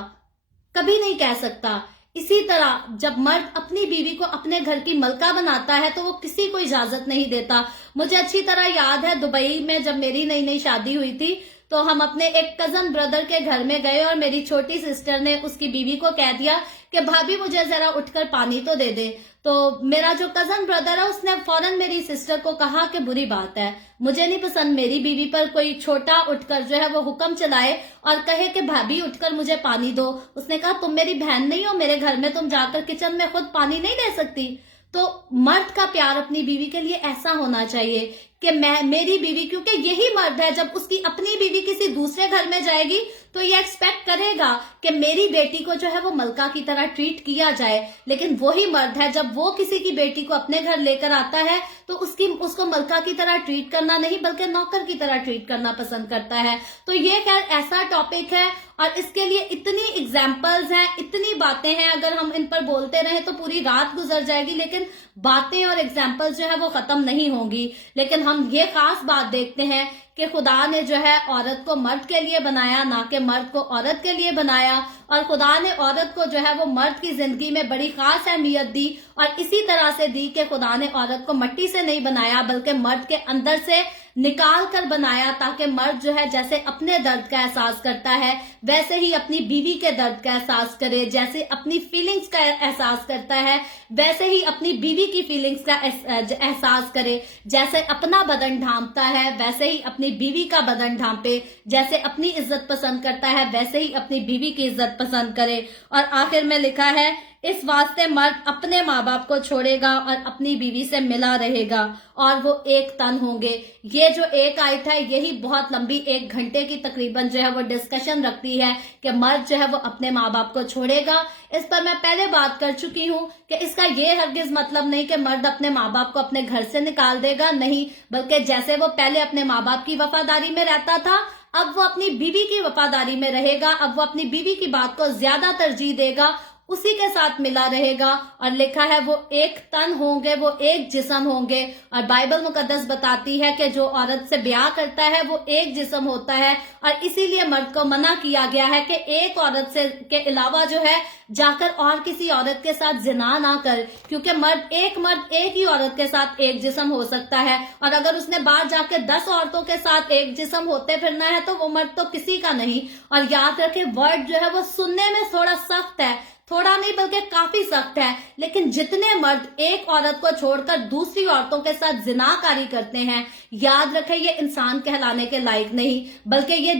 کبھی نہیں کہہ سکتا. اسی طرح جب مرد اپنی بیوی کو اپنے گھر کی ملکہ بناتا ہے تو وہ کسی کو اجازت نہیں دیتا. مجھے اچھی طرح یاد ہے دبئی میں جب میری نئی نئی شادی ہوئی تھی तो हम अपने एक कजन ब्रदर के घर में गए और मेरी छोटी सिस्टर ने उसकी बीवी को कह दिया कि भाभी मुझे जरा उठकर पानी तो दे दे। तो मेरा जो कजन ब्रदर है उसने फौरन मेरी सिस्टर को कहा कि बुरी बात है, मुझे नहीं पसंद मेरी बीवी पर कोई छोटा उठकर जो है वो हुक्म चलाए और कहे कि भाभी उठकर मुझे पानी दो। उसने कहा तुम मेरी बहन नहीं हो, मेरे घर में तुम जाकर किचन में खुद पानी नहीं दे सकती। तो मर्द का प्यार अपनी बीवी के लिए ऐसा होना चाहिए कि मेरी बीवी, क्योंकि यही मर्द है जब उसकी अपनी बीवी किसी दूसरे घर में जाएगी तो ये एक्सपेक्ट करेगा कि मेरी बेटी को जो है वो मलका की तरह ट्रीट किया जाए। लेकिन वही मर्द है जब वो किसी की बेटी को अपने घर लेकर आता है तो उसको मलका की तरह ट्रीट करना नहीं बल्कि नौकर की तरह ट्रीट करना पसंद करता है। तो ये खैर ऐसा टॉपिक है और इसके लिए इतनी एग्जाम्पल्स हैं, इतनी बातें हैं, अगर हम इन पर बोलते रहे तो पूरी रात गुजर जाएगी, लेकिन बातें और एग्जाम्पल्स जो है वो खत्म नहीं होंगी। लेकिन हम ये खास बात देखते हैं कि खुदा ने जो है औरत को मर्द के लिए बनाया, ना कि मर्द को औरत के लिए बनाया। और खुदा ने औरत को जो है वो मर्द की जिंदगी में बड़ी खास अहमियत दी और इसी तरह से दी कि खुदा ने औरत को मिट्टी से नहीं बनाया बल्कि मर्द के अंदर से निकाल कर बनाया, ताकि मर्द जो है जैसे अपने दर्द का एहसास करता है वैसे ही अपनी बीवी के दर्द का एहसास करे, जैसे अपनी फीलिंग्स का एहसास करता है वैसे ही अपनी बीवी की फीलिंग्स का एहसास करे, जैसे अपना बदन ढांपता है वैसे ही अपनी बीवी का बदन ढांपे, जैसे अपनी इज्जत पसंद करता है वैसे ही अपनी बीवी की इज्जत पसंद करे। और आखिर में लिखा है इस वास्ते मर्द अपने माँ बाप को छोड़ेगा और अपनी बीवी से मिला रहेगा और वो एक तन होंगे। ये जो एक आयत है यही बहुत लंबी 1 घंटे की तकरीबन जो है वो डिस्कशन रखती है कि मर्द जो है वो अपने माँ बाप को छोड़ेगा। इस पर मैं पहले बात कर चुकी हूँ कि इसका ये हरगिज मतलब नहीं कि मर्द अपने माँ बाप को अपने घर से निकाल देगा, नहीं, बल्कि जैसे वो पहले अपने माँ बाप की वफादारी में रहता था अब वो अपनी बीवी की वफादारी में रहेगा, अब वो अपनी बीवी की बात को ज्यादा तरजीह देगा, उसी के साथ मिला रहेगा। और लिखा है वो एक तन होंगे, वो एक जिस्म होंगे। और बाइबल मुकद्दस बताती है कि जो औरत से ब्याह करता है वो एक जिस्म होता है और इसीलिए मर्द को मना किया गया है कि एक औरत से के अलावा जो है जाकर और किसी औरत के साथ जिना ना कर, क्योंकि मर्द एक ही औरत के साथ एक जिस्म हो सकता है और अगर उसने बाहर जाकर 10 औरतों के साथ एक जिस्म होते फिरना है तो वो मर्द तो किसी का नहीं। और याद रखे वर्ड जो है वो सुनने में थोड़ा सख्त है, थोड़ा नहीं बल्कि काफी सख्त है, लेकिन जितने मर्द एक औरत को छोड़कर दूसरी औरतों के साथ जिनाकारी करते हैं, याद रखें ये इंसान कहलाने के लायक नहीं बल्कि ये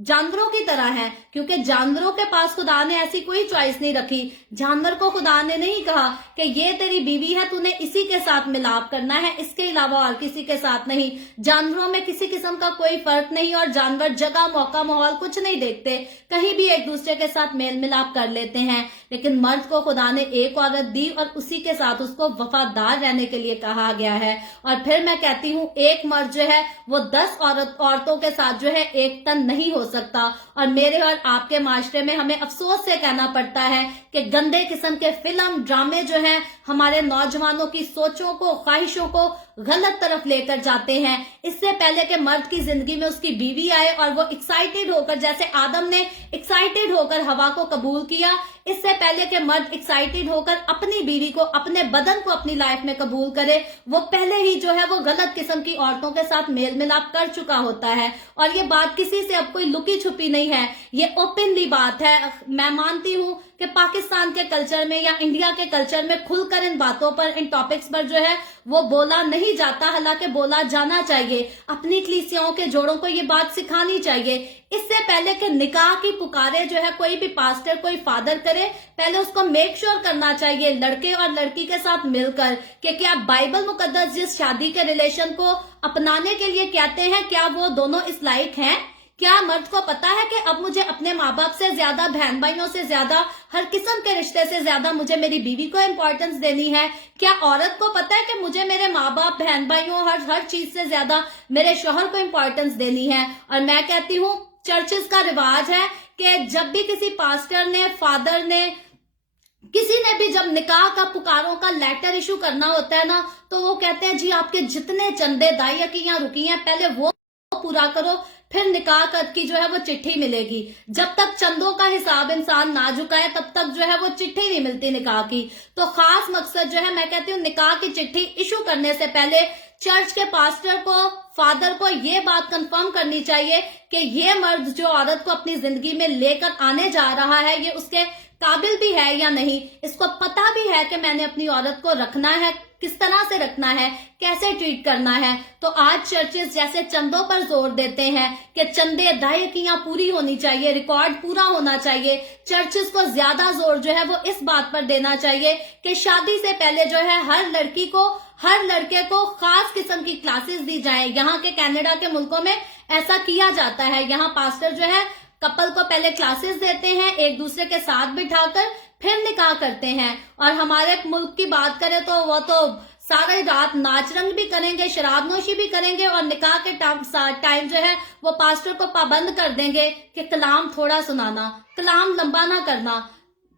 जानवरों की तरह है, क्योंकि जानवरों के पास खुदा ने ऐसी कोई चॉइस नहीं रखी। जानवर को खुदा ने नहीं कहा कि ये तेरी बीवी है, तूने इसी के साथ मिलाप करना है, इसके अलावा और किसी के साथ नहीं। जानवरों में किसी किस्म का कोई फर्क नहीं और जानवर जगह मौका माहौल कुछ नहीं देखते, कहीं भी एक दूसरे के साथ मेल मिलाप कर लेते हैं। लेकिन मर्द को खुदा ने एक औरत दी और उसी के साथ उसको वफादार रहने के लिए कहा गया है। और फिर मैं कहती हूँ एक मर्द जो है वो 10 औरतों के साथ जो है एक तन नहीं हो सकता। और मेरे और आपके माशरे में हमें अफसोस से कहना पड़ता है कि गंदे किस्म के फिल्म ड्रामे जो हैं हमारे नौजवानों की सोचों को, ख्वाहिशों को गलत तरफ लेकर जाते हैं। इससे पहले कि मर्द की जिंदगी में उसकी बीवी आए और वो एक्साइटेड होकर, जैसे आदम ने एक्साइटेड होकर हवा को कबूल किया, इससे पहले कि मर्द एक्साइटेड होकर अपनी बीवी को, अपने बदन को अपनी लाइफ में कबूल करे, वो पहले ही जो है वो गलत किस्म की औरतों के साथ मेल मिलाप कर चुका होता है। और ये बात किसी से अब कोई लुकी छुपी नहीं है, ये ओपनली बात है। मैं मानती हूँ कि पाकिस्तान के कल्चर में या इंडिया के कल्चर में खुलकर इन बातों पर, इन टॉपिक्स पर जो है वो बोला नहीं जाता, हालांकि बोला जाना चाहिए। अपनी कलीसियाओं के जोड़ों को ये बात सिखानी चाहिए। इससे पहले कि निकाह की पुकारे जो है कोई भी पास्टर, कोई फादर करे, पहले उसको मेक श्योर करना चाहिए लड़के और लड़की के साथ मिलकर कि क्या बाइबल मुकद्दस जिस शादी के रिलेशन को अपनाने के लिए कहते हैं क्या वो दोनों इस लायक हैं। क्या मर्द को पता है कि अब मुझे अपने माँ बाप से ज्यादा, बहन भाइयों से ज्यादा, हर किस्म के रिश्ते से ज्यादा मुझे मेरी बीवी को इम्पोर्टेंस देनी है। क्या औरत को पता है कि मुझे मेरे माँ बाप, बहन भाइयों, हर चीज से ज्यादा मेरे शौहर को इम्पोर्टेंस देनी है। और मैं कहती हूँ चर्चेस का रिवाज है कि जब भी किसी पास्टर ने, फादर ने, किसी ने भी जब निकाह का पुकारों का लेटर इशू करना होता है ना, तो वो कहते हैं जी आपके जितने चंदे दाइया की यहाँ रुकी हैं पहले वो पूरा करो, फिर निकाह की जो है वो चिट्ठी मिलेगी। जब तक चंदों का हिसाब इंसान ना चुकाए तब तक जो है वो चिट्ठी नहीं मिलती निकाह की। तो खास मकसद जो है, मैं कहती हूँ निकाह की चिट्ठी इशू करने से पहले चर्च के पास्टर को, फादर को ये बात कंफर्म करनी चाहिए कि ये मर्द जो औरत को अपनी जिंदगी में लेकर आने जा रहा है ये उसके काबिल भी है या नहीं, इसको पता भी है कि मैंने अपनी औरत को रखना है, किस तरह से रखना है, कैसे ट्रीट करना है। तो आज चर्चेस जैसे चंदों पर जोर देते हैं कि चंदे दायकियां पूरी होनी चाहिए, रिकॉर्ड पूरा होना चाहिए। चर्चेस को ज्यादा जोर जो है वो इस बात पर देना चाहिए कि शादी से पहले जो है हर लड़की को, हर लड़के को खास किस्म की क्लासेस दी जाए। यहाँ के कनाडा के मुल्कों में ऐसा किया जाता है। यहाँ पास्टर जो है कपल को पहले क्लासेस देते हैं, एक दूसरे के साथ बिठाकर फिर निकाह करते हैं। और हमारे मुल्क की बात करें तो वो तो सारी रात नाच रंग भी करेंगे, शराब नोशी भी करेंगे और निकाह के टाइम जो है वो पास्टर को पाबंद कर देंगे कि कलाम थोड़ा सुनाना, कलाम लंबा ना करना,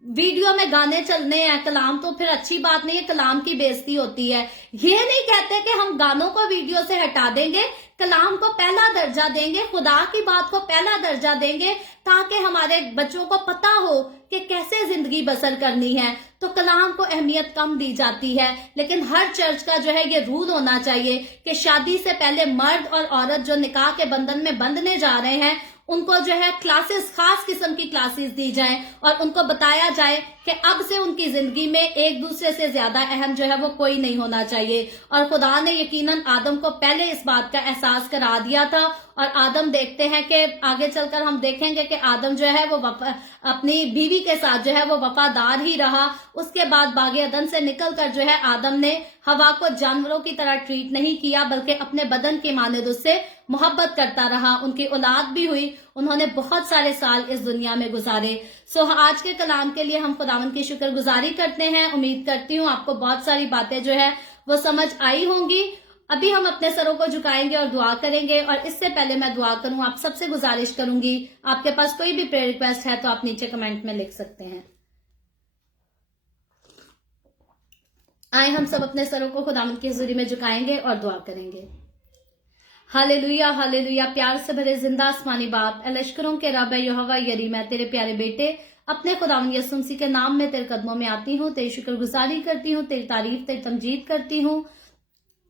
वीडियो में गाने चलने हैं, कलाम तो फिर अच्छी बात नहीं है, कलाम की बेइज्जती होती है। ये नहीं कहते कि हम गानों को वीडियो से हटा देंगे, कलाम को पहला दर्जा देंगे, खुदा की बात को पहला दर्जा देंगे ताकि हमारे बच्चों को पता हो कि कैसे जिंदगी बसर करनी है। तो कलाम को अहमियत कम दी जाती है, लेकिन हर चर्च का जो है ये रूल होना चाहिए कि शादी से पहले मर्द और औरत जो निकाह के बंधन में बंधने जा रहे हैं उनको जो है क्लासेस, खास किस्म की क्लासेस दी जाएं और उनको बताया जाए कि अब से उनकी जिंदगी में एक दूसरे से ज्यादा अहम जो है वो कोई नहीं होना चाहिए। और खुदा ने यकीनन आदम को पहले इस बात का एहसास करा दिया था और आदम देखते हैं कि आगे चलकर हम देखेंगे कि आदम जो है वो अपनी बीवी के साथ जो है वो वफादार ही रहा। उसके बाद बागे अदन से निकलकर जो है आदम ने हवा को जानवरों की तरह ट्रीट नहीं किया, बल्कि अपने बदन की मानिंद उससे मोहब्बत करता रहा। उनकी औलाद भी हुई, उन्होंने बहुत सारे साल इस दुनिया में गुजारे। सो आज के कलाम के लिए हम खुदावंद की शुक्रगुजारी करते हैं। उम्मीद करती हूँ आपको बहुत सारी बातें जो है वो समझ आई होंगी। अभी हम अपने सरों को झुकाएंगे और दुआ करेंगे, और इससे पहले मैं दुआ करूं आप सबसे गुजारिश करूंगी, आपके पास कोई भी प्रेयर रिक्वेस्ट है तो आप नीचे कमेंट में लिख सकते हैं। आए हम सब अपने सरों को खुदावंद की हुजूरी में झुकाएंगे और दुआ करेंगे। Hallelujah, hallelujah. प्यार से भरे जिंदा आसमानी बाप, लश्करों के रब यहोवा यरी, मैं तेरे प्यारे बेटे अपने खुदावंद यीशु मसीह के नाम में तेरे कदमों में आती हूँ, तेरी शुक्रगुजारी करती हूँ, तेरी तारीफ, तेरी तमजीद करती हूँ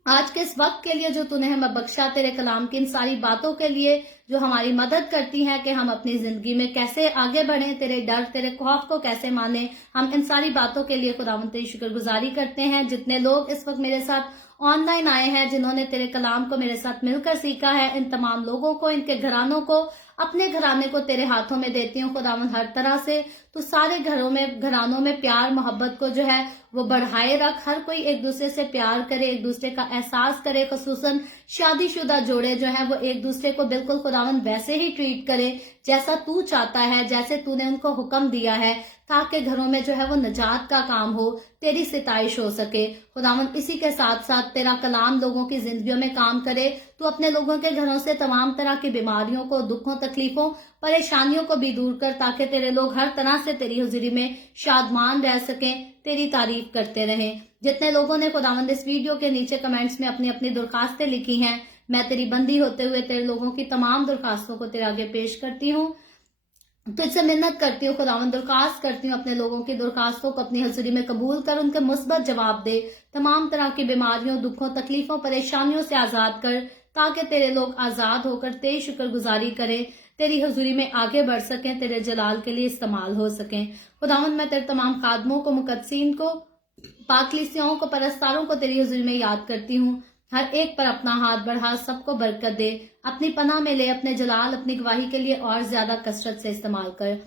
आज के इस वक्त के लिए जो तूने हमें बख्शा, तेरे कलाम की इन सारी बातों के लिए जो हमारी मदद करती हैं कि हम अपनी जिंदगी में कैसे आगे बढ़ें, तेरे डर, तेरे खौफ को कैसे माने। हम इन सारी बातों के लिए खुदावंद तेरी शुक्रगुजारी करते हैं। जितने लोग इस वक्त मेरे साथ ऑनलाइन आए हैं, जिन्होंने तेरे कलाम को मेरे साथ मिलकर सीखा है, इन तमाम लोगों को, इनके घरानों को, अपने घराने को तेरे हाथों में देती हूँ खुदावंद। हर तरह से तो सारे घरानों में प्यार मोहब्बत को जो है वो बढ़ाए रख। हर कोई एक दूसरे से प्यार करे, एक दूसरे का एहसास करे। खसूसन शादीशुदा जोड़े जो है वो एक दूसरे को बिल्कुल खुदावंद वैसे ही ट्रीट करे जैसा तू चाहता है, जैसे तूने उनको हुक्म दिया है, ताकि घरों में जो है वो निजात का काम हो, तेरी सिताइश हो सके। खुदावंद इसी के साथ साथ तेरा कलाम लोगों की जिंदगियों में काम करे। तू अपने लोगों के घरों से तमाम तरह की बीमारियों को, दुखों, तकलीफों, परेशानियों को भी दूर कर, ताकि तेरे लोग हर तरह से तेरी हुजूरी में शादमान रह सकें, तेरी तारीफ करते रहें। जितने लोगों ने खुदावंद इस वीडियो के नीचे कमेंट्स में अपनी अपनी दरखास्तें लिखी हैं, मैं तेरी बंदी होते हुए तेरे लोगों की तमाम दरखास्तों को तेरे आगे पेश करती हूँ। तुझसे मिन्नत करती हूँ खुदावंद, दरखास्त करती हूँ अपने लोगों की दरखास्तों को अपनी हजूरी में कबूल कर, उनके मुस्बत जवाब दे। तमाम तरह की बीमारियों, दुखों, तकलीफों, परेशानियों से आजाद कर, ताकि तेरे लोग आजाद होकर तेरी शुक्रगुजारी करें, तेरी हजूरी में आगे बढ़ सकें, तेरे जलाल के लिए इस्तेमाल हो सकें। खुदावंद मैं तेरे तमाम खादमों को, मुकद्दसीन को, पाकलीसियों को, परस्तारों को तेरी हजूरी में याद करती हूँ। हर एक पर अपना हाथ बढ़ा, सबको बरकत दे, अपनी पनाह में ले, अपने जलाल, अपनी गवाही के लिए और ज्यादा कसरत से इस्तेमाल कर।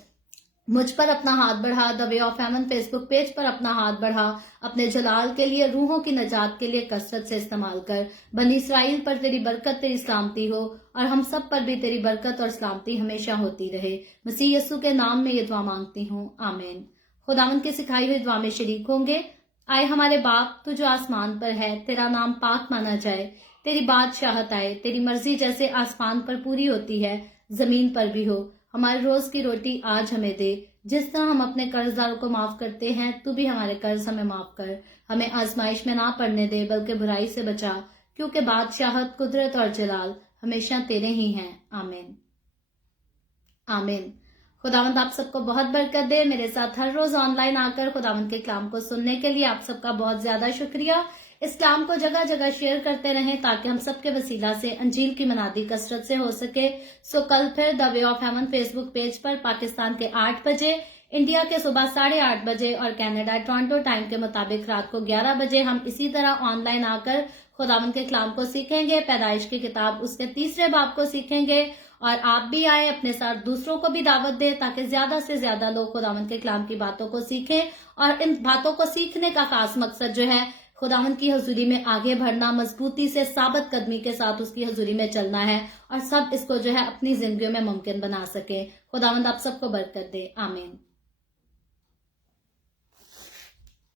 मुझ पर अपना हाथ बढ़ा, the way of haven Facebook page पर अपना हाथ बढ़ा, अपने जलाल के लिए, रूहों की नजात के लिए कसरत से इस्तेमाल कर। बनी इसराइल पर तेरी बरकत, तेरी सलामती हो, और हम सब पर भी तेरी बरकत और सलामती हमेशा होती रहे। मसीह यीशु के नाम में ये दुआ मांगती हूँ, आमीन। खुदावंद की सिखाई हुई दुआ में शरीक होंगे। आए हमारे बाप, तू जो आसमान पर है, तेरा नाम पाक माना जाए, तेरी बादशाहत आए, तेरी मर्जी जैसे आसमान पर पूरी होती है जमीन पर भी हो। हमारे रोज की रोटी आज हमें दे, जिस तरह हम अपने कर्जदारों को माफ करते हैं, तू भी हमारे कर्ज हमें माफ कर। हमें आजमाइश में ना पड़ने दे, बल्कि बुराई से बचा, क्योंकि बादशाहत, कुदरत और जलाल हमेशा तेरे ही हैं, आमीन, आमीन। खुदावंद आप सबको बहुत बरकत दे। मेरे साथ हर रोज ऑनलाइन आकर खुदावंद के कलाम को सुनने के लिए आप सबका बहुत ज्यादा शुक्रिया। اس کلام کو جگہ جگہ شیئر کرتے رہیں تاکہ ہم سب کے وسیلہ سے انجیل کی منادی کثرت سے ہو سکے. سو کل پھر the way of heaven Facebook page پر پاکستان کے 8 بجے، انڈیا کے صبح 8:30 بجے اور کینیڈا ٹورانٹو ٹائم کے مطابق رات کو 11 بجے ہم اسی طرح آن لائن آ کر خداوند کے کلام کو سیکھیں گے. پیدائش کی کتاب اس کے 3 باب کو سیکھیں گے، اور آپ بھی آئے، اپنے ساتھ دوسروں کو بھی دعوت دیں تاکہ زیادہ سے زیادہ لوگ خداوند کے کلام کی باتوں کو سیکھیں. اور ان باتوں کو سیکھنے کا خاص مقصد جو ہے خداوند کی حضوری میں آگے بڑھنا، مضبوطی سے ثابت قدمی کے ساتھ اس کی حضوری میں چلنا ہے، اور سب اس کو جو ہے اپنی زندگیوں میں ممکن بنا سکیں. خداوند آپ سب کو برکت دے. آمین.